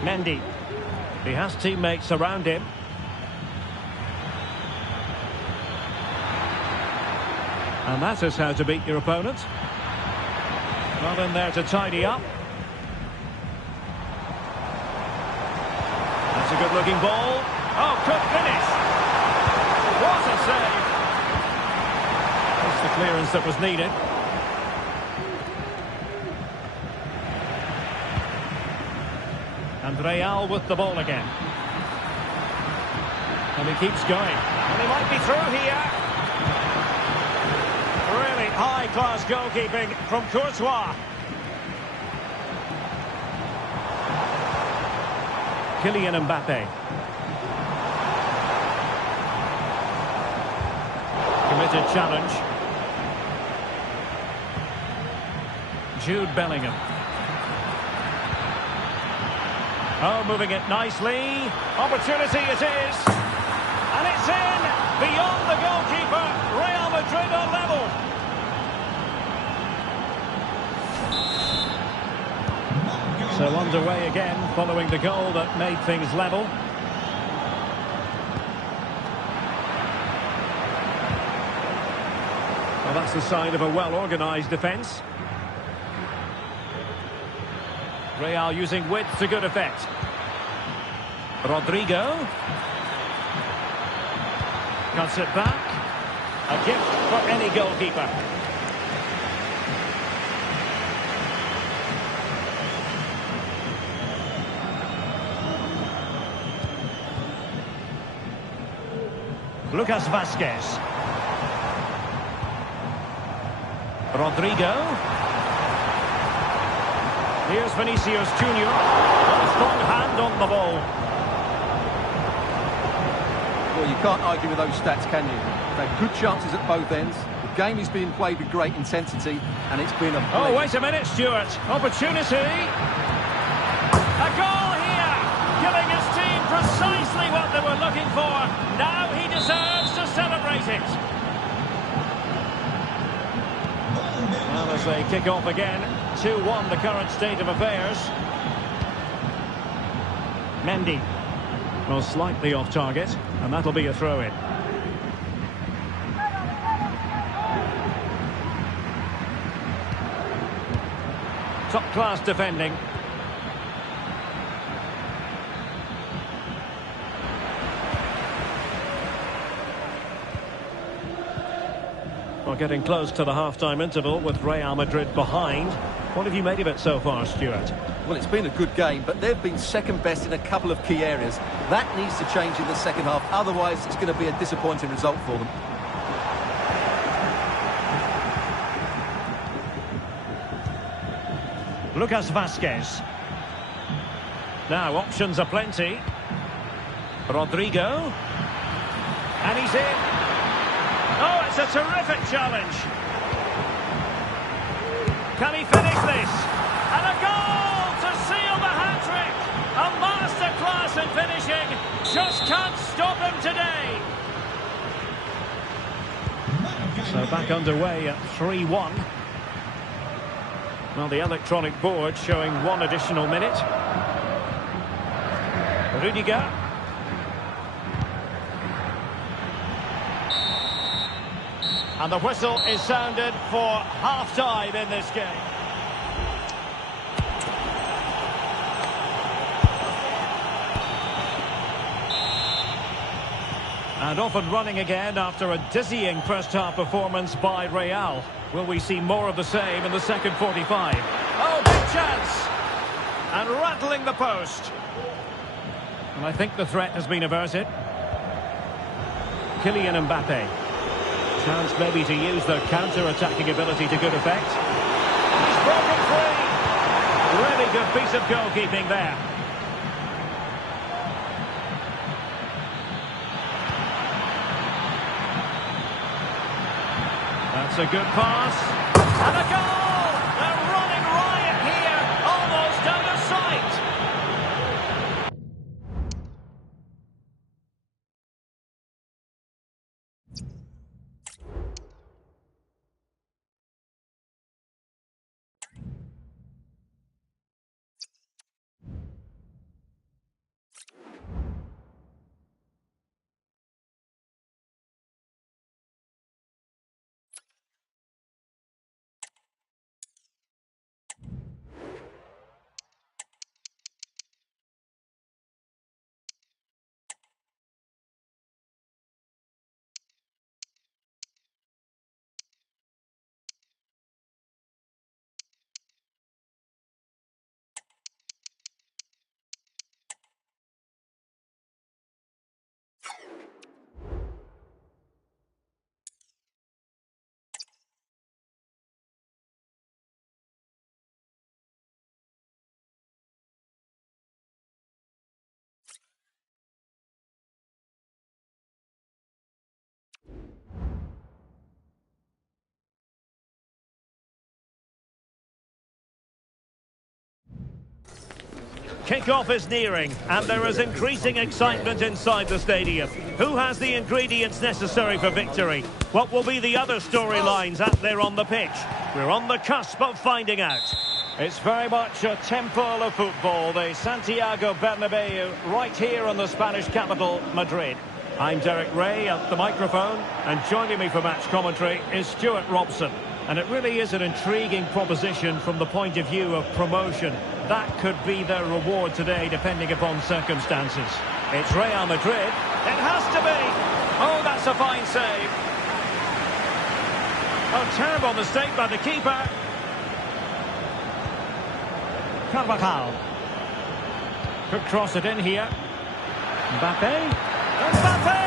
Mendy. He has teammates around him. And that is how to beat your opponent. Not in there to tidy up. That's a good-looking ball. Oh, could finish. What a save. That's the clearance that was needed. And Real with the ball again. And he keeps going. And he might be through here. Really high-class goalkeeping from Courtois. Kylian Mbappe. Committed challenge. Jude Bellingham. Oh, moving it nicely. Opportunity it is. And it's in. Beyond the goalkeeper. Real Madrid are level. So underway again following the goal that made things level. Well, that's the sign of a well-organised defence. Real using width to good effect. Rodrigo. Cuts it back. A gift for any goalkeeper. Lucas Vázquez. Rodrigo. Here's Vinicius Junior. A strong hand on the ball. Well, you can't argue with those stats, can you? They've had good chances at both ends. The game is being played with great intensity, and it's been a pleasure. Oh, wait a minute, Stuart. Opportunity. A goal here, giving his team precisely what they were looking for. Now he deserves to celebrate it. Well, as they kick off again, 2-1 the current state of affairs. Mendy. Well, slightly off target, and that'll be a throw-in. Top-class defending. Well, getting close to the half-time interval with Real Madrid behind. What have you made of it so far, Stuart? Well, it's been a good game, but they've been second best in a couple of key areas. That needs to change in the second half, otherwise it's going to be a disappointing result for them. Lucas Vázquez. Now, options are plenty. Rodrigo. And he's in. Oh, it's a terrific challenge. Can he finish this? And a goal to seal the hat-trick. A masterclass in finishing. Just can't stop him today. So back underway at 3-1. Well, the electronic board showing one additional minute. Rudiger. And the whistle is sounded for half-time in this game. And off and running again after a dizzying first-half performance by Real. Will we see more of the same in the second 45? Oh, big chance! And rattling the post. And I think the threat has been averted. Kylian Mbappe. Chance maybe to use their counter-attacking ability to good effect. He's broken free. Really good piece of goalkeeping there. That's a good pass. And a goal! Kick-off is nearing, and there is increasing excitement inside the stadium. Who has the ingredients necessary for victory? What will be the other storylines out there on the pitch? We're on the cusp of finding out. It's very much a temple of football, the Santiago Bernabeu, right here in the Spanish capital, Madrid. I'm Derek Ray at the microphone, and joining me for match commentary is Stuart Robson. And it really is an intriguing proposition from the point of view of promotion. That could be their reward today, depending upon circumstances. It's Real Madrid. It has to be. Oh, that's a fine save. Oh, terrible mistake by the keeper. Carvajal. Could cross it in here. Mbappe. Mbappe!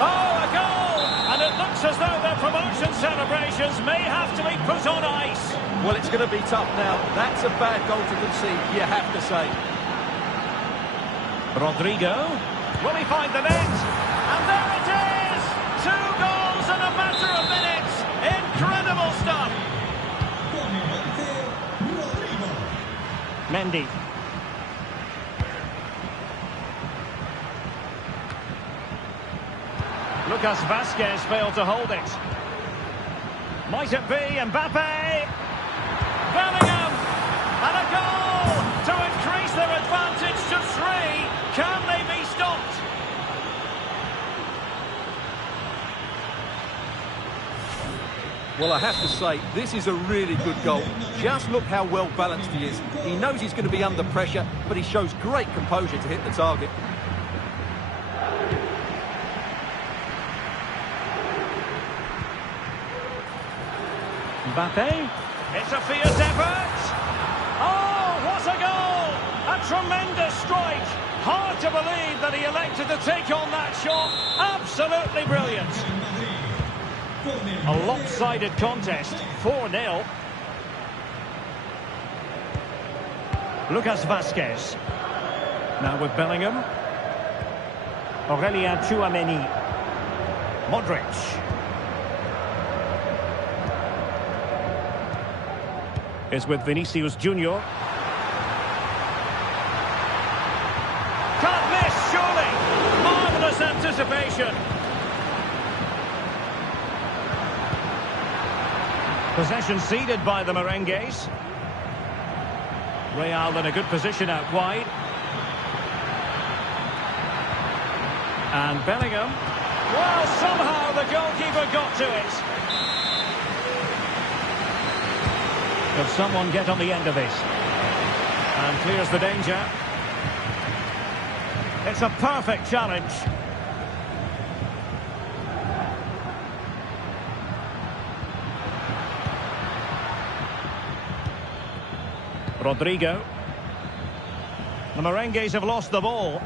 Oh, a goal! And it looks as though their promotion celebrations may have to be put on ice. Well, it's going to be tough now. That's a bad goal to concede, you have to say. Rodrigo. Will he find the net? And there it is! 2 goals in a matter of minutes. Incredible stuff. Mendy. Lucas Vazquez failed to hold it. Might it be Mbappe? Bellingham! And a goal to increase their advantage to 3. Can they be stopped? Well, I have to say, this is a really good goal. Just look how well balanced he is. He knows he's going to be under pressure, but he shows great composure to hit the target. Mbappe. It's a fierce effort. Oh, what a goal! A tremendous strike. Hard to believe that he elected to take on that shot. Absolutely brilliant. A lopsided contest. 4-0. Lucas Vazquez. Now with Bellingham. Aurelien Tchouameni. Modric. Is with Vinicius Junior. Can't miss, surely. Marvellous anticipation. Possession ceded by the Merengues. Real in a good position out wide. And Bellingham. Well, somehow the goalkeeper got to it. Could someone get on the end of this? And clears the danger. It's a perfect challenge. Rodrigo. The Merengues have lost the ball.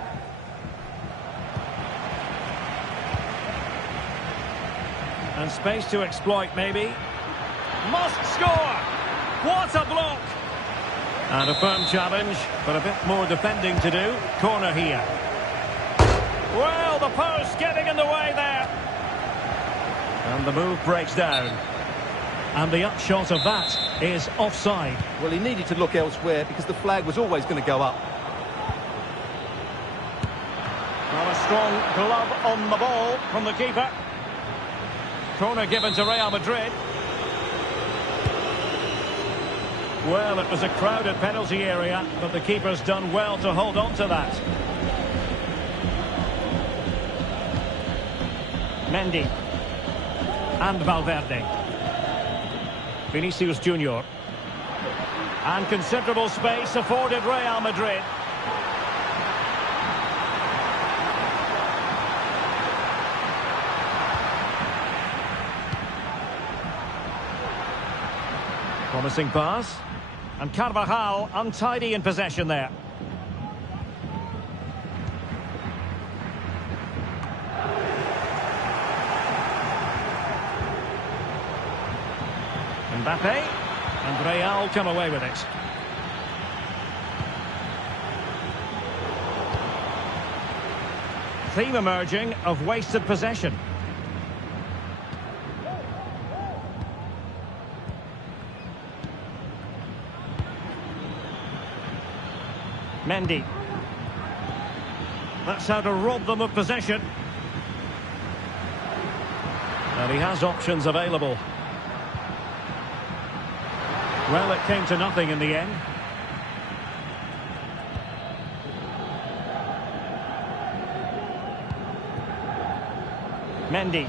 And space to exploit, maybe. Must score! What a block! And a firm challenge, but a bit more defending to do. Corner here. Well, the post getting in the way there. And the move breaks down. And the upshot of that is offside. Well, he needed to look elsewhere because the flag was always going to go up. Well, a strong glove on the ball from the keeper. Corner given to Real Madrid. Well, it was a crowded penalty area, but the keeper's done well to hold on to that. Mendy. And Valverde. Vinicius Junior. And considerable space afforded Real Madrid. Promising pass. And Carvajal untidy in possession there. Mbappe. And Real come away with it. Theme emerging of wasted possession. Mendy. That's how to rob them of possession. And he has options available. Well, it came to nothing in the end. Mendy.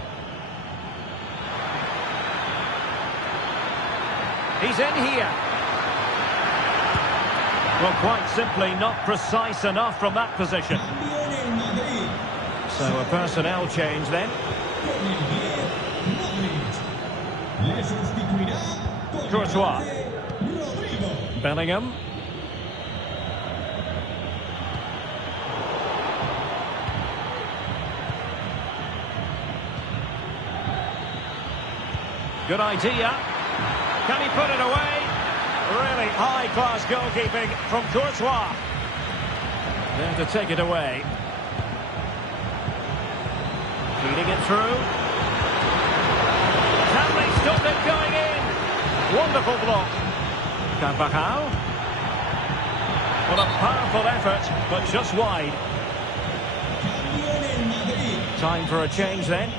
He's in here. Well, quite simply not precise enough from that position. So a personnel change then. Courtois. Bellingham. Good idea. Can he put it away? Really high-class goalkeeping from Courtois. There to take it away. Feeding it through. Can they stop it going in? Wonderful block. Carvajal. What a powerful effort, but just wide. Time for a change then.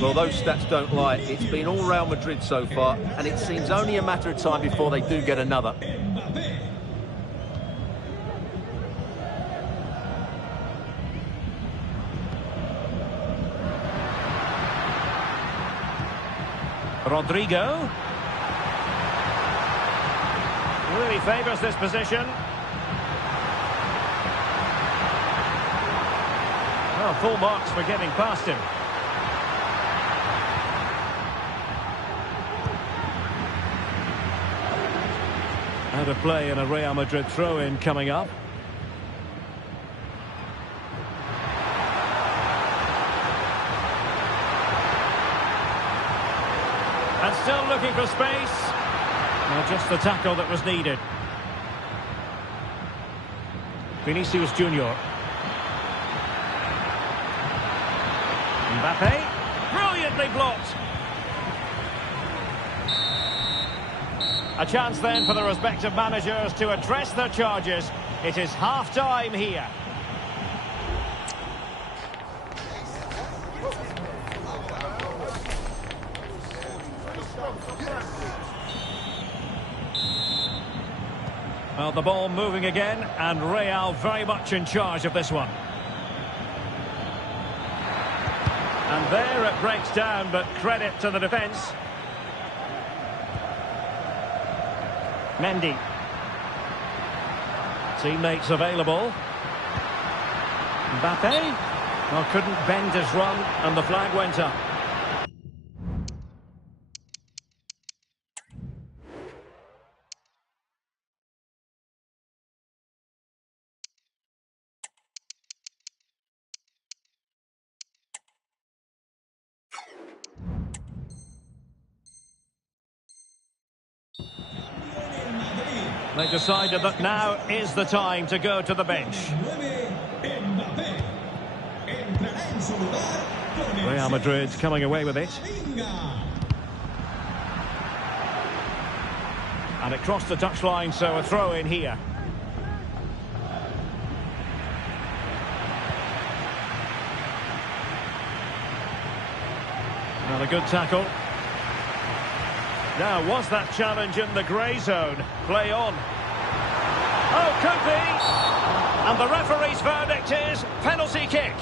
Well, those stats don't lie. It's been all Real Madrid so far, and it seems only a matter of time before they do get another. Rodrigo. Really favours this position. Oh, full marks for getting past him. Out of play in a Real Madrid throw-in coming up. And still looking for space. Well, just the tackle that was needed. Vinicius Junior. Mbappe. Brilliantly blocked. A chance then for the respective managers to address their charges. It is half-time here. Well, the ball moving again, and Real very much in charge of this one. And there it breaks down, but credit to the defence. Mendy. Teammates available. Mbappe. Well, couldn't bend his run, and the flag went up. They decided that now is the time to go to the bench. Real Madrid coming away with it. And it crossed the touchline, so a throw in here. Well, a good tackle. Now, was that challenge in the grey zone? Play on. Oh, could be. And the referee's verdict is penalty kick.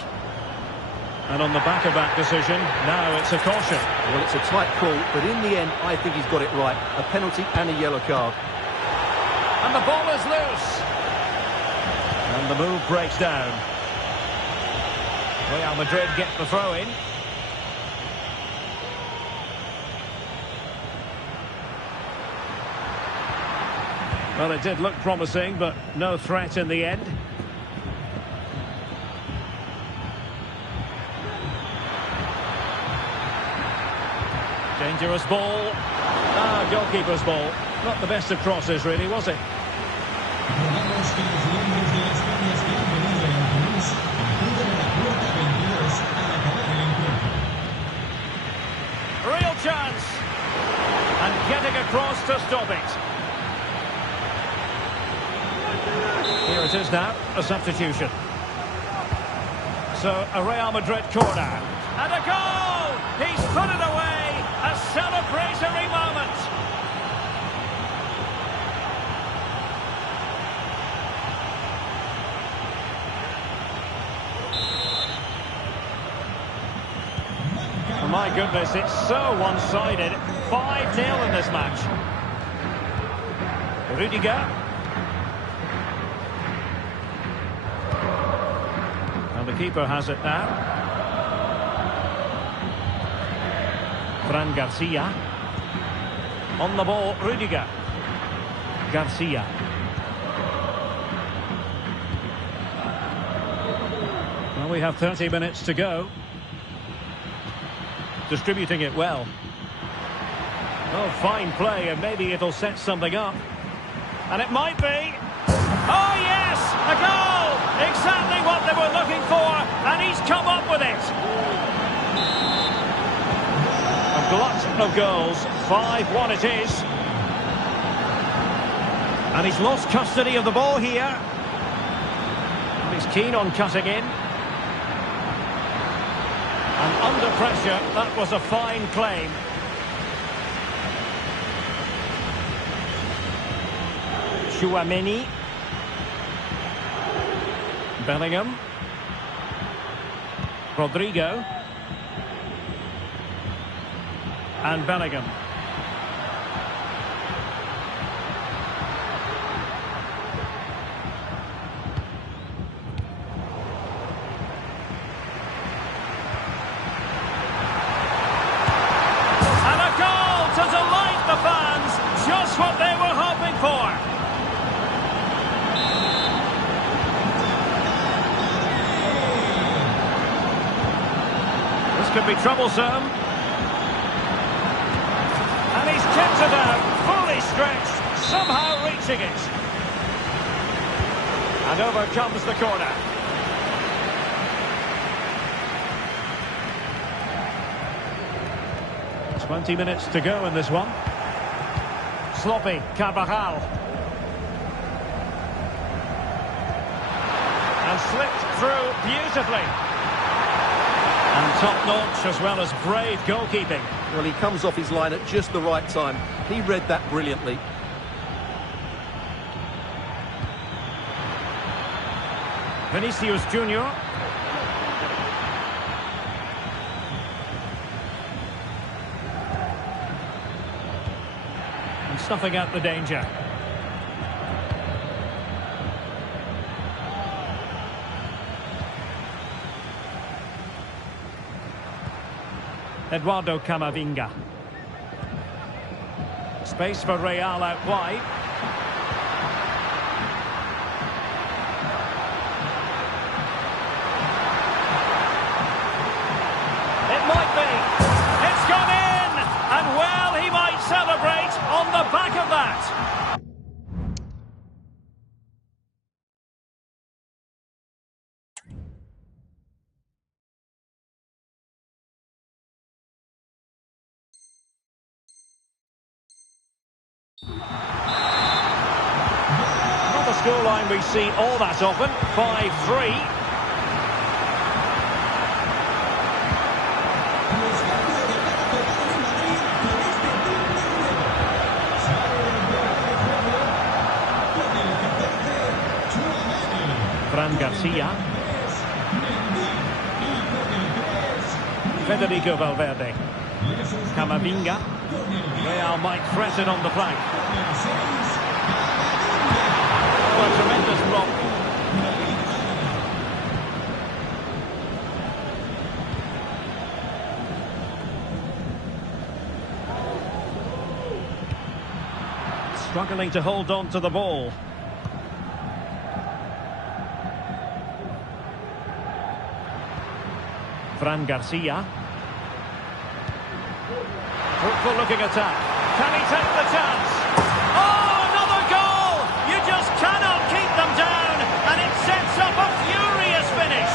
And on the back of that decision, now it's a caution. Well, it's a tight call, but in the end, I think he's got it right. A penalty and a yellow card. And the ball is loose. And the move breaks down. Real Madrid get the throw in. Well, it did look promising, but no threat in the end. Dangerous ball. Ah, goalkeeper's ball. Not the best of crosses, really, was it? Real chance. And getting across to stop it. is now a substitution. So, a Real Madrid corner. And a goal! He's put it away! A celebratory moment! Oh my goodness, it's so one-sided. 5-0 in this match. Rudiger. And the keeper has it now. Fran Garcia. On the ball, Rudiger. Garcia. Well, we have 30 minutes to go. Distributing it well. Oh, fine play, and maybe it'll set something up. And it might be. Oh, yes! A goal! Exactly what they were looking for, and he's come up with it. A glut of goals. 5-1 it is. And he's lost custody of the ball here. And he's keen on cutting in. And under pressure, that was a fine claim. Tchouaméni. Bellingham. Rodrigo. And Bellingham. And a goal to delight the fans. Just what they were hoping for. Could be troublesome. And he's kept it out, fully stretched, somehow reaching it. And over comes the corner. "20 minutes to go in this one. Sloppy, Carvajal. And slipped through beautifully. And top-notch as well as brave goalkeeping. Well, he comes off his line at just the right time. He read that brilliantly. Vinicius Junior. And snuffing out the danger. Eduardo Camavinga. Space for Real out wide. It might be. It's gone in! And well, he might celebrate on the back of that. Not a scoreline we see all that often. 5-3. Fran Garcia. Federico Valverde. Camavinga. Real might threaten on the flank. Oh, a tremendous block. Struggling to hold on to the ball. Fran Garcia. Fruitful looking attack. Can he take the chance? Oh, another goal! You just cannot keep them down, and it sets up a furious finish.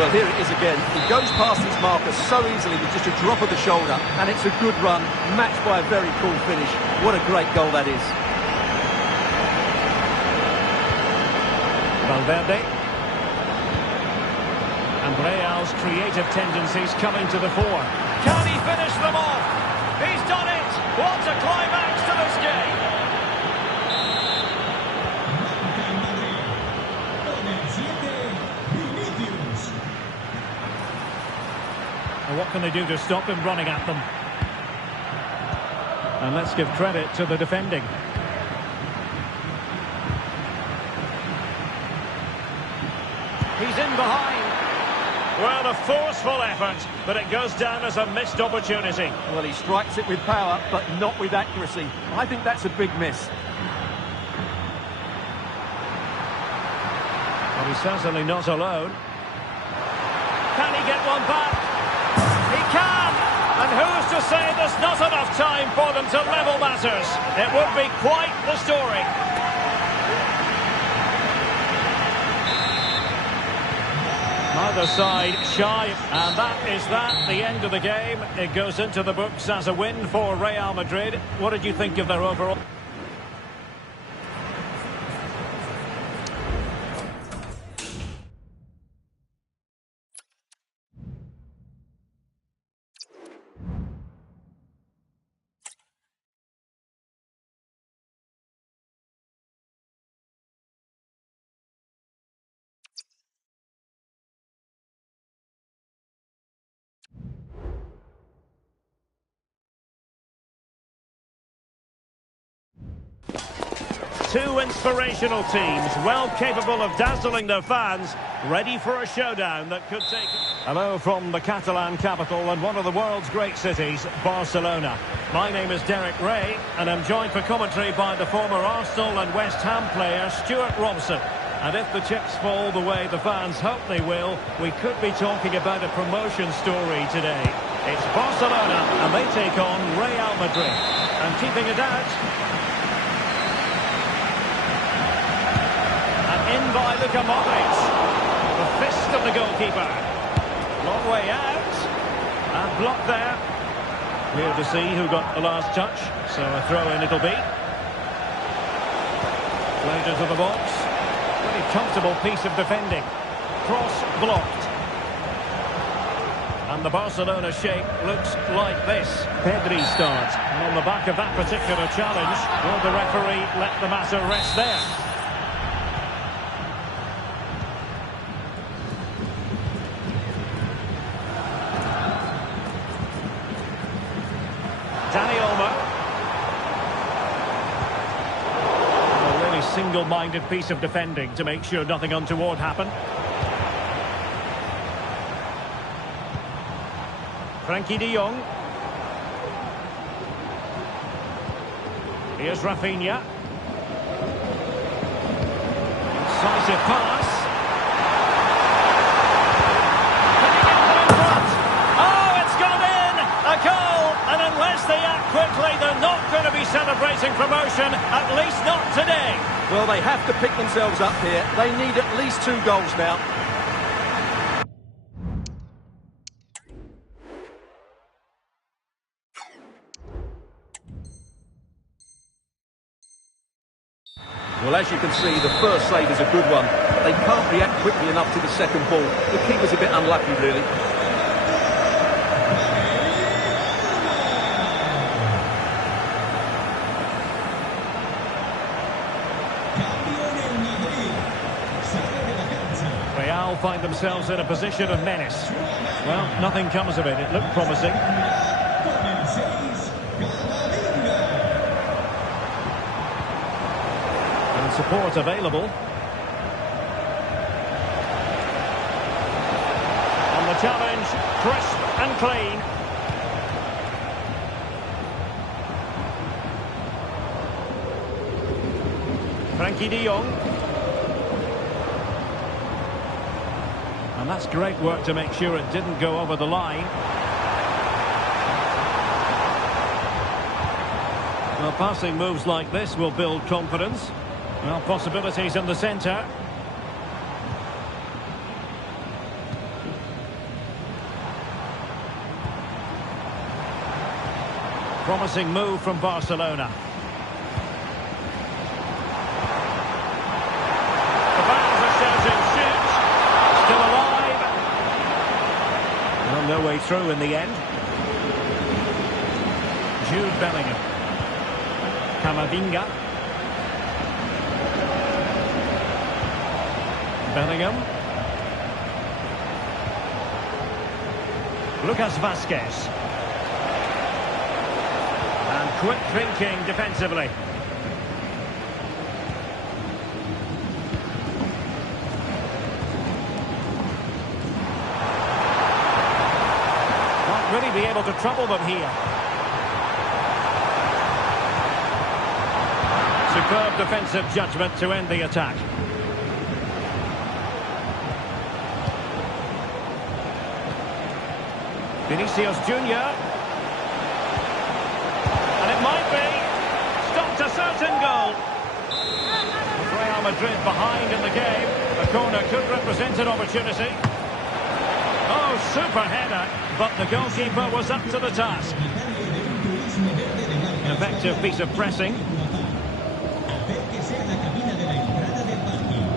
Well, here it is again. He goes past his marker so easily with just a drop of the shoulder, and it's a good run, matched by a very cool finish. What a great goal that is. Valverde. And Real's creative tendencies coming to the fore. Can he finish them off? He's done it! What a climax to this game! And what can they do to stop him running at them? And let's give credit to the defending. He's in behind. Well, a forceful effort, but it goes down as a missed opportunity. Well, he strikes it with power, but not with accuracy. I think that's a big miss. Well, he's certainly not alone. Can he get one back? He can! And who's to say there's not enough time for them to level matters? It would be quite the story. Either side shy, and that is the end of the game. It goes into the books as a win for Real Madrid. What did you think of their overall? Two inspirational teams, well capable of dazzling their fans, ready for a showdown that could take... Hello from the Catalan capital and one of the world's great cities, Barcelona. My name is Derek Ray, and I'm joined for commentary by the former Arsenal and West Ham player Stuart Robson. And if the chips fall the way the fans hope they will, we could be talking about a promotion story today. It's Barcelona, and they take on Real Madrid. And keeping it out... In by Luka Modric. The fist of the goalkeeper. Long way out. And blocked there. Here to see who got the last touch. So a throw-in it'll be. Played into the box. Pretty comfortable piece of defending. Cross blocked. And the Barcelona shape looks like this. Pedri starts. And on the back of that particular challenge, will the referee let the matter rest there? Single-minded piece of defending to make sure nothing untoward happened. Frankie de Jong. Here's Rafinha. Incisive pass. Can he get them in front? Oh, it's gone in! A goal! And unless they act quickly, they're not going to be celebrating promotion, at least not today. Well, they have to pick themselves up here. They need at least 2 goals now. Well, as you can see, the first save is a good one. They can't react quickly enough to the second ball. The keeper's a bit unlucky, really. Find themselves in a position of menace. Well, nothing comes of it. It looked promising. And support available. And the challenge, crisp and clean. Frankie de Jong. And that's great work to make sure it didn't go over the line. Well, passing moves like this will build confidence. Well, possibilities in the centre. Promising move from Barcelona. The fans are shouting. through in the end. Jude Bellingham. Camavinga. Bellingham. Lucas Vazquez. And quick thinking defensively. Won't really be able to trouble them here. Superb defensive judgment to end the attack. Vinicius Junior. And it might be. Stopped a certain goal. With Real Madrid behind in the game. A corner could represent an opportunity. Oh, super header. But the goalkeeper was up to the task. An effective piece of pressing.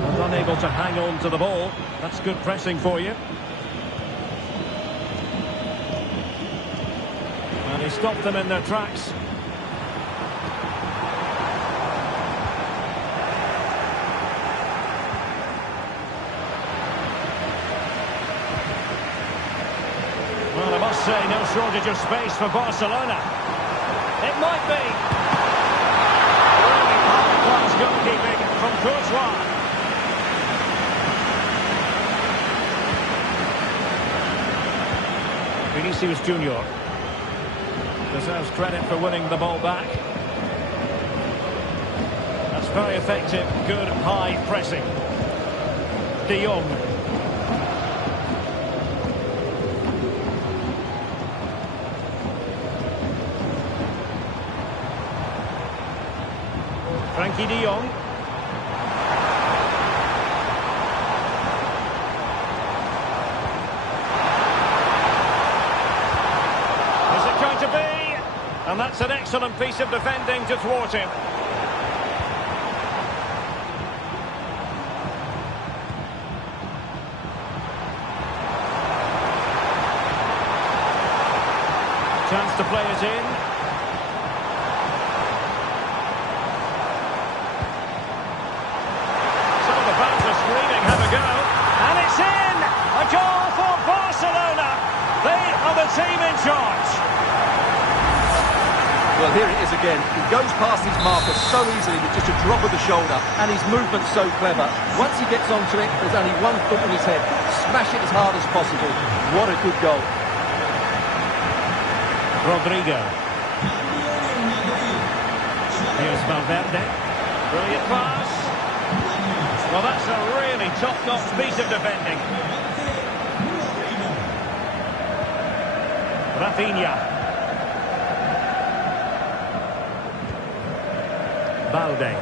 And unable to hang on to the ball. That's good pressing for you. And he stopped them in their tracks. Well, I must say, no shortage of space for Barcelona. It might be. Really high-class goalkeeping from Courtois. Vinicius Junior. Deserves credit for winning the ball back. That's very effective, good high pressing. De Jong. Frankie de Jong. And that's an excellent piece of defending to thwart him. Chance to play it in. Some of the fans are screaming, have a go. And it's in! A goal for Barcelona. They are the team in charge. Well, here it is again. He goes past his marker so easily with just a drop of the shoulder, and his movement's so clever. Once he gets onto it, there's only one foot on his head. Smash it as hard as possible. What a good goal. Rodrigo. Here's Valverde. Brilliant pass. Well, that's a really top-notch piece of defending. Rafinha. Balde.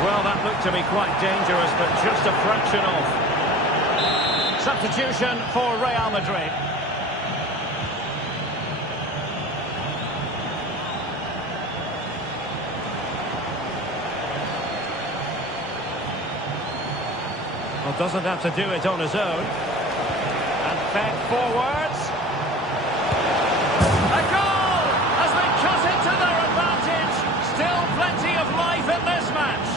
Well, that looked to be quite dangerous, but just a fraction off. Substitution for Real Madrid. Well, doesn't have to do it on his own. And fed forwards. A goal! As they cut into their advantage. Still plenty of life in this match.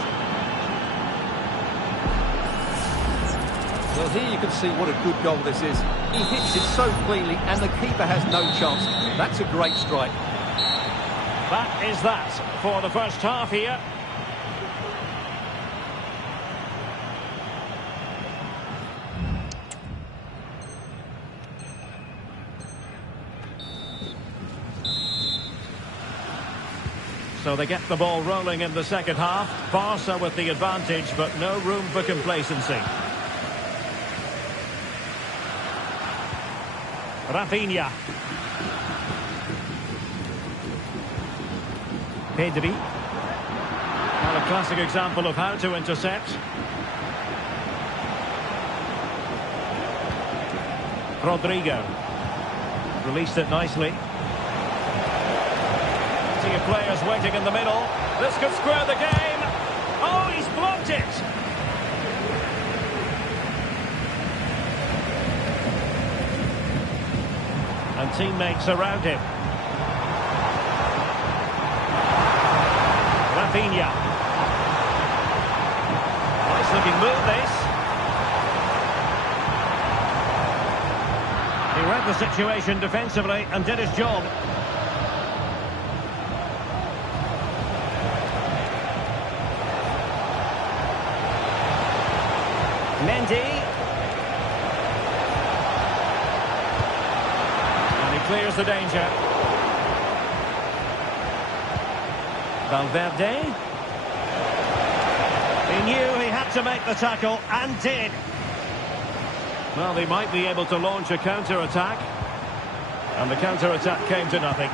Well, here you can see what a good goal this is. He hits it so cleanly, and the keeper has no chance. That's a great strike. That is that for the first half here. So they get the ball rolling in the second half. Barca with the advantage, but no room for complacency. Rafinha. Pedri. Well, a classic example of how to intercept. Rodrigo. Released it nicely. Of players waiting in the middle. This could square the game. Oh, he's blocked it. teammates around him. Rafinha. Nice looking move, this. He read the situation defensively and did his job. Mendy. And he clears the danger. Valverde. He knew he had to make the tackle and did. Well, they might be able to launch a counter-attack. And the counter-attack came to nothing.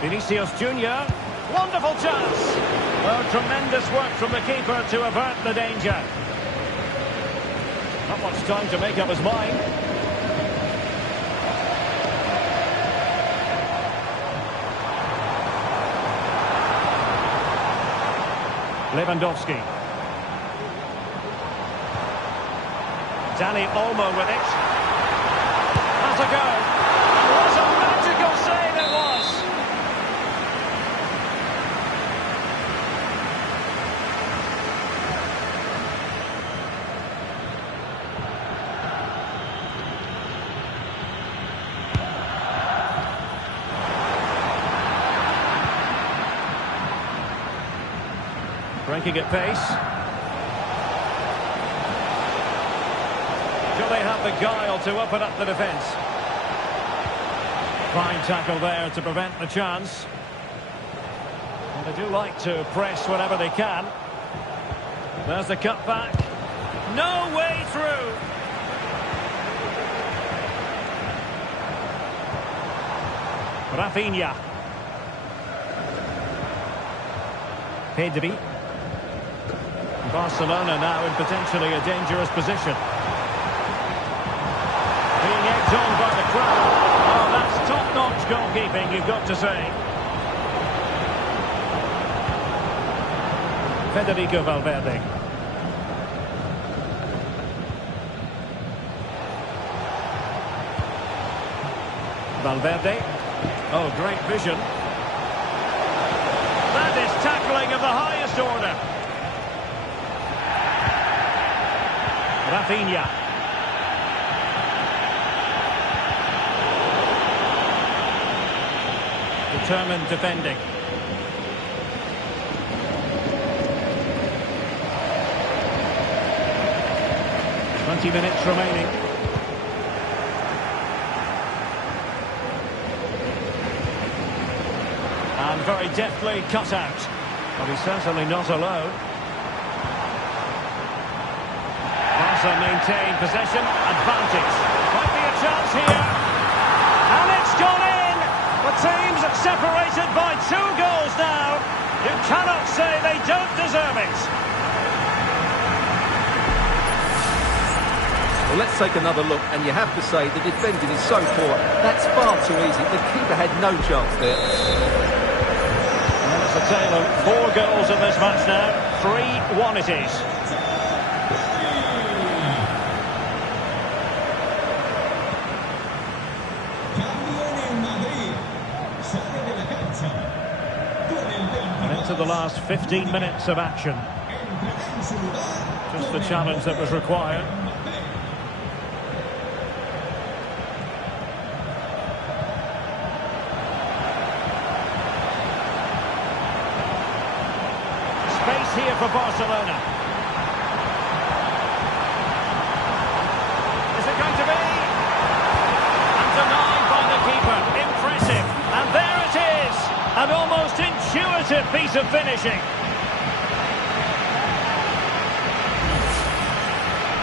Vinicius Junior. Wonderful chance. Oh, tremendous work from the keeper to avert the danger. Not much time to make up his mind. Lewandowski. Dani Olmo with it. Has a go. And what a magical save it was. Breaking at pace. Do they have the guile to open up the defence? Fine tackle there to prevent the chance. And they do like to press whenever they can. There's the cutback. No way through. Rafinha. Pedri. Barcelona now in potentially a dangerous position. Being egged on by the crowd. Oh, that's top-notch goalkeeping, you've got to say. Federico Valverde. Valverde. Oh, great vision. That is tackling of the highest order. Rafinha. Determined defending. Twenty minutes remaining. And very deftly cut out. But he's certainly not alone. Maintain possession, advantage. Might be a chance here. And it's gone in! The team's separated by 2 goals now. You cannot say they don't deserve it. Well, let's take another look, and you have to say the defending is so poor. That's far too easy. The keeper had no chance there. Well, it's a tale of 4 goals in this match now. 3-1 it is. Into the last 15 minutes of action. Just the challenge that was required. Space here for Barcelona. Is it going to be? And denied by the keeper. Impressive. And there it is. An almost intuitive piece of finishing.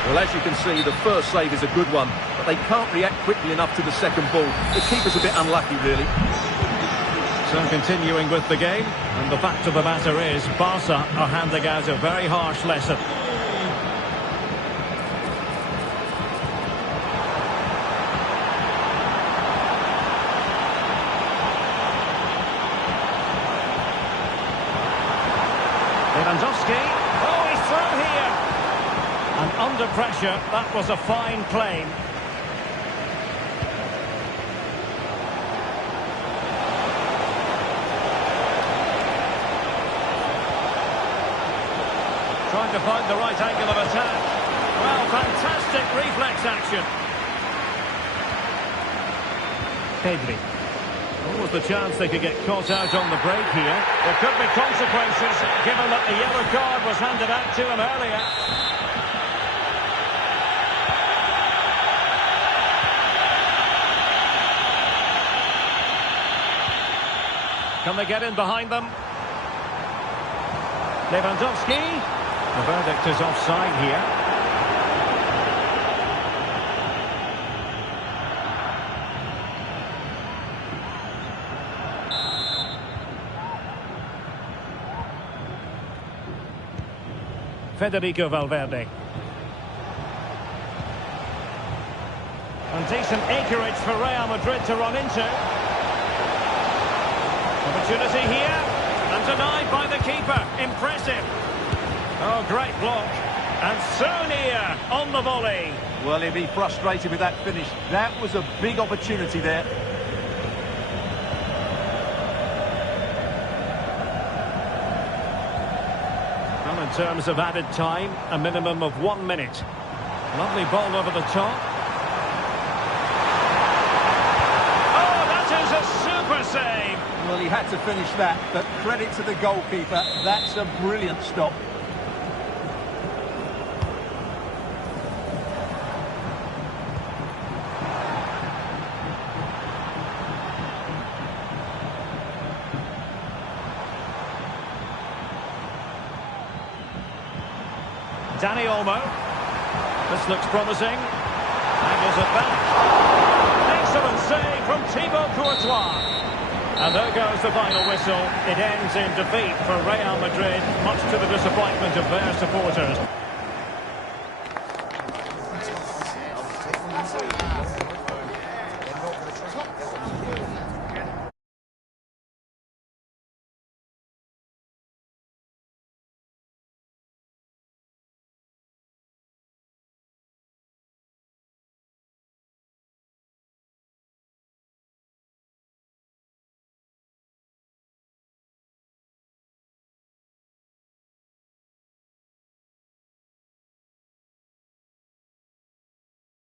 Well, as you can see, the first save is a good one, but they can't react quickly enough to the second ball. The keeper's a bit unlucky, really. So continuing with the game, and the fact of the matter is, Barca are handing out a very harsh lesson. Lewandowski. Oh, he's through here. And under pressure, that was a fine claim. Trying to find the right angle of attack. Well, fantastic reflex action. Pedri. Always the chance they could get caught out on the break here. There could be consequences, given that the yellow card was handed out to him earlier. Can they get in behind them? Lewandowski. The verdict is offside here. Federico Valverde. And decent acreage for Real Madrid to run into. Opportunity here. And denied by the keeper. Impressive. Oh, great block. And so near on the volley. Well, he'll be frustrated with that finish. That was a big opportunity there. Well, in terms of added time, a minimum of 1 minute. Lovely ball over the top. Oh, that is a super save. Well, he had to finish that, but credit to the goalkeeper. That's a brilliant stop. Dani Olmo. This looks promising. Angles it back. Excellent save from Thibaut Courtois. And there goes the final whistle. It ends in defeat for Real Madrid, much to the disappointment of their supporters.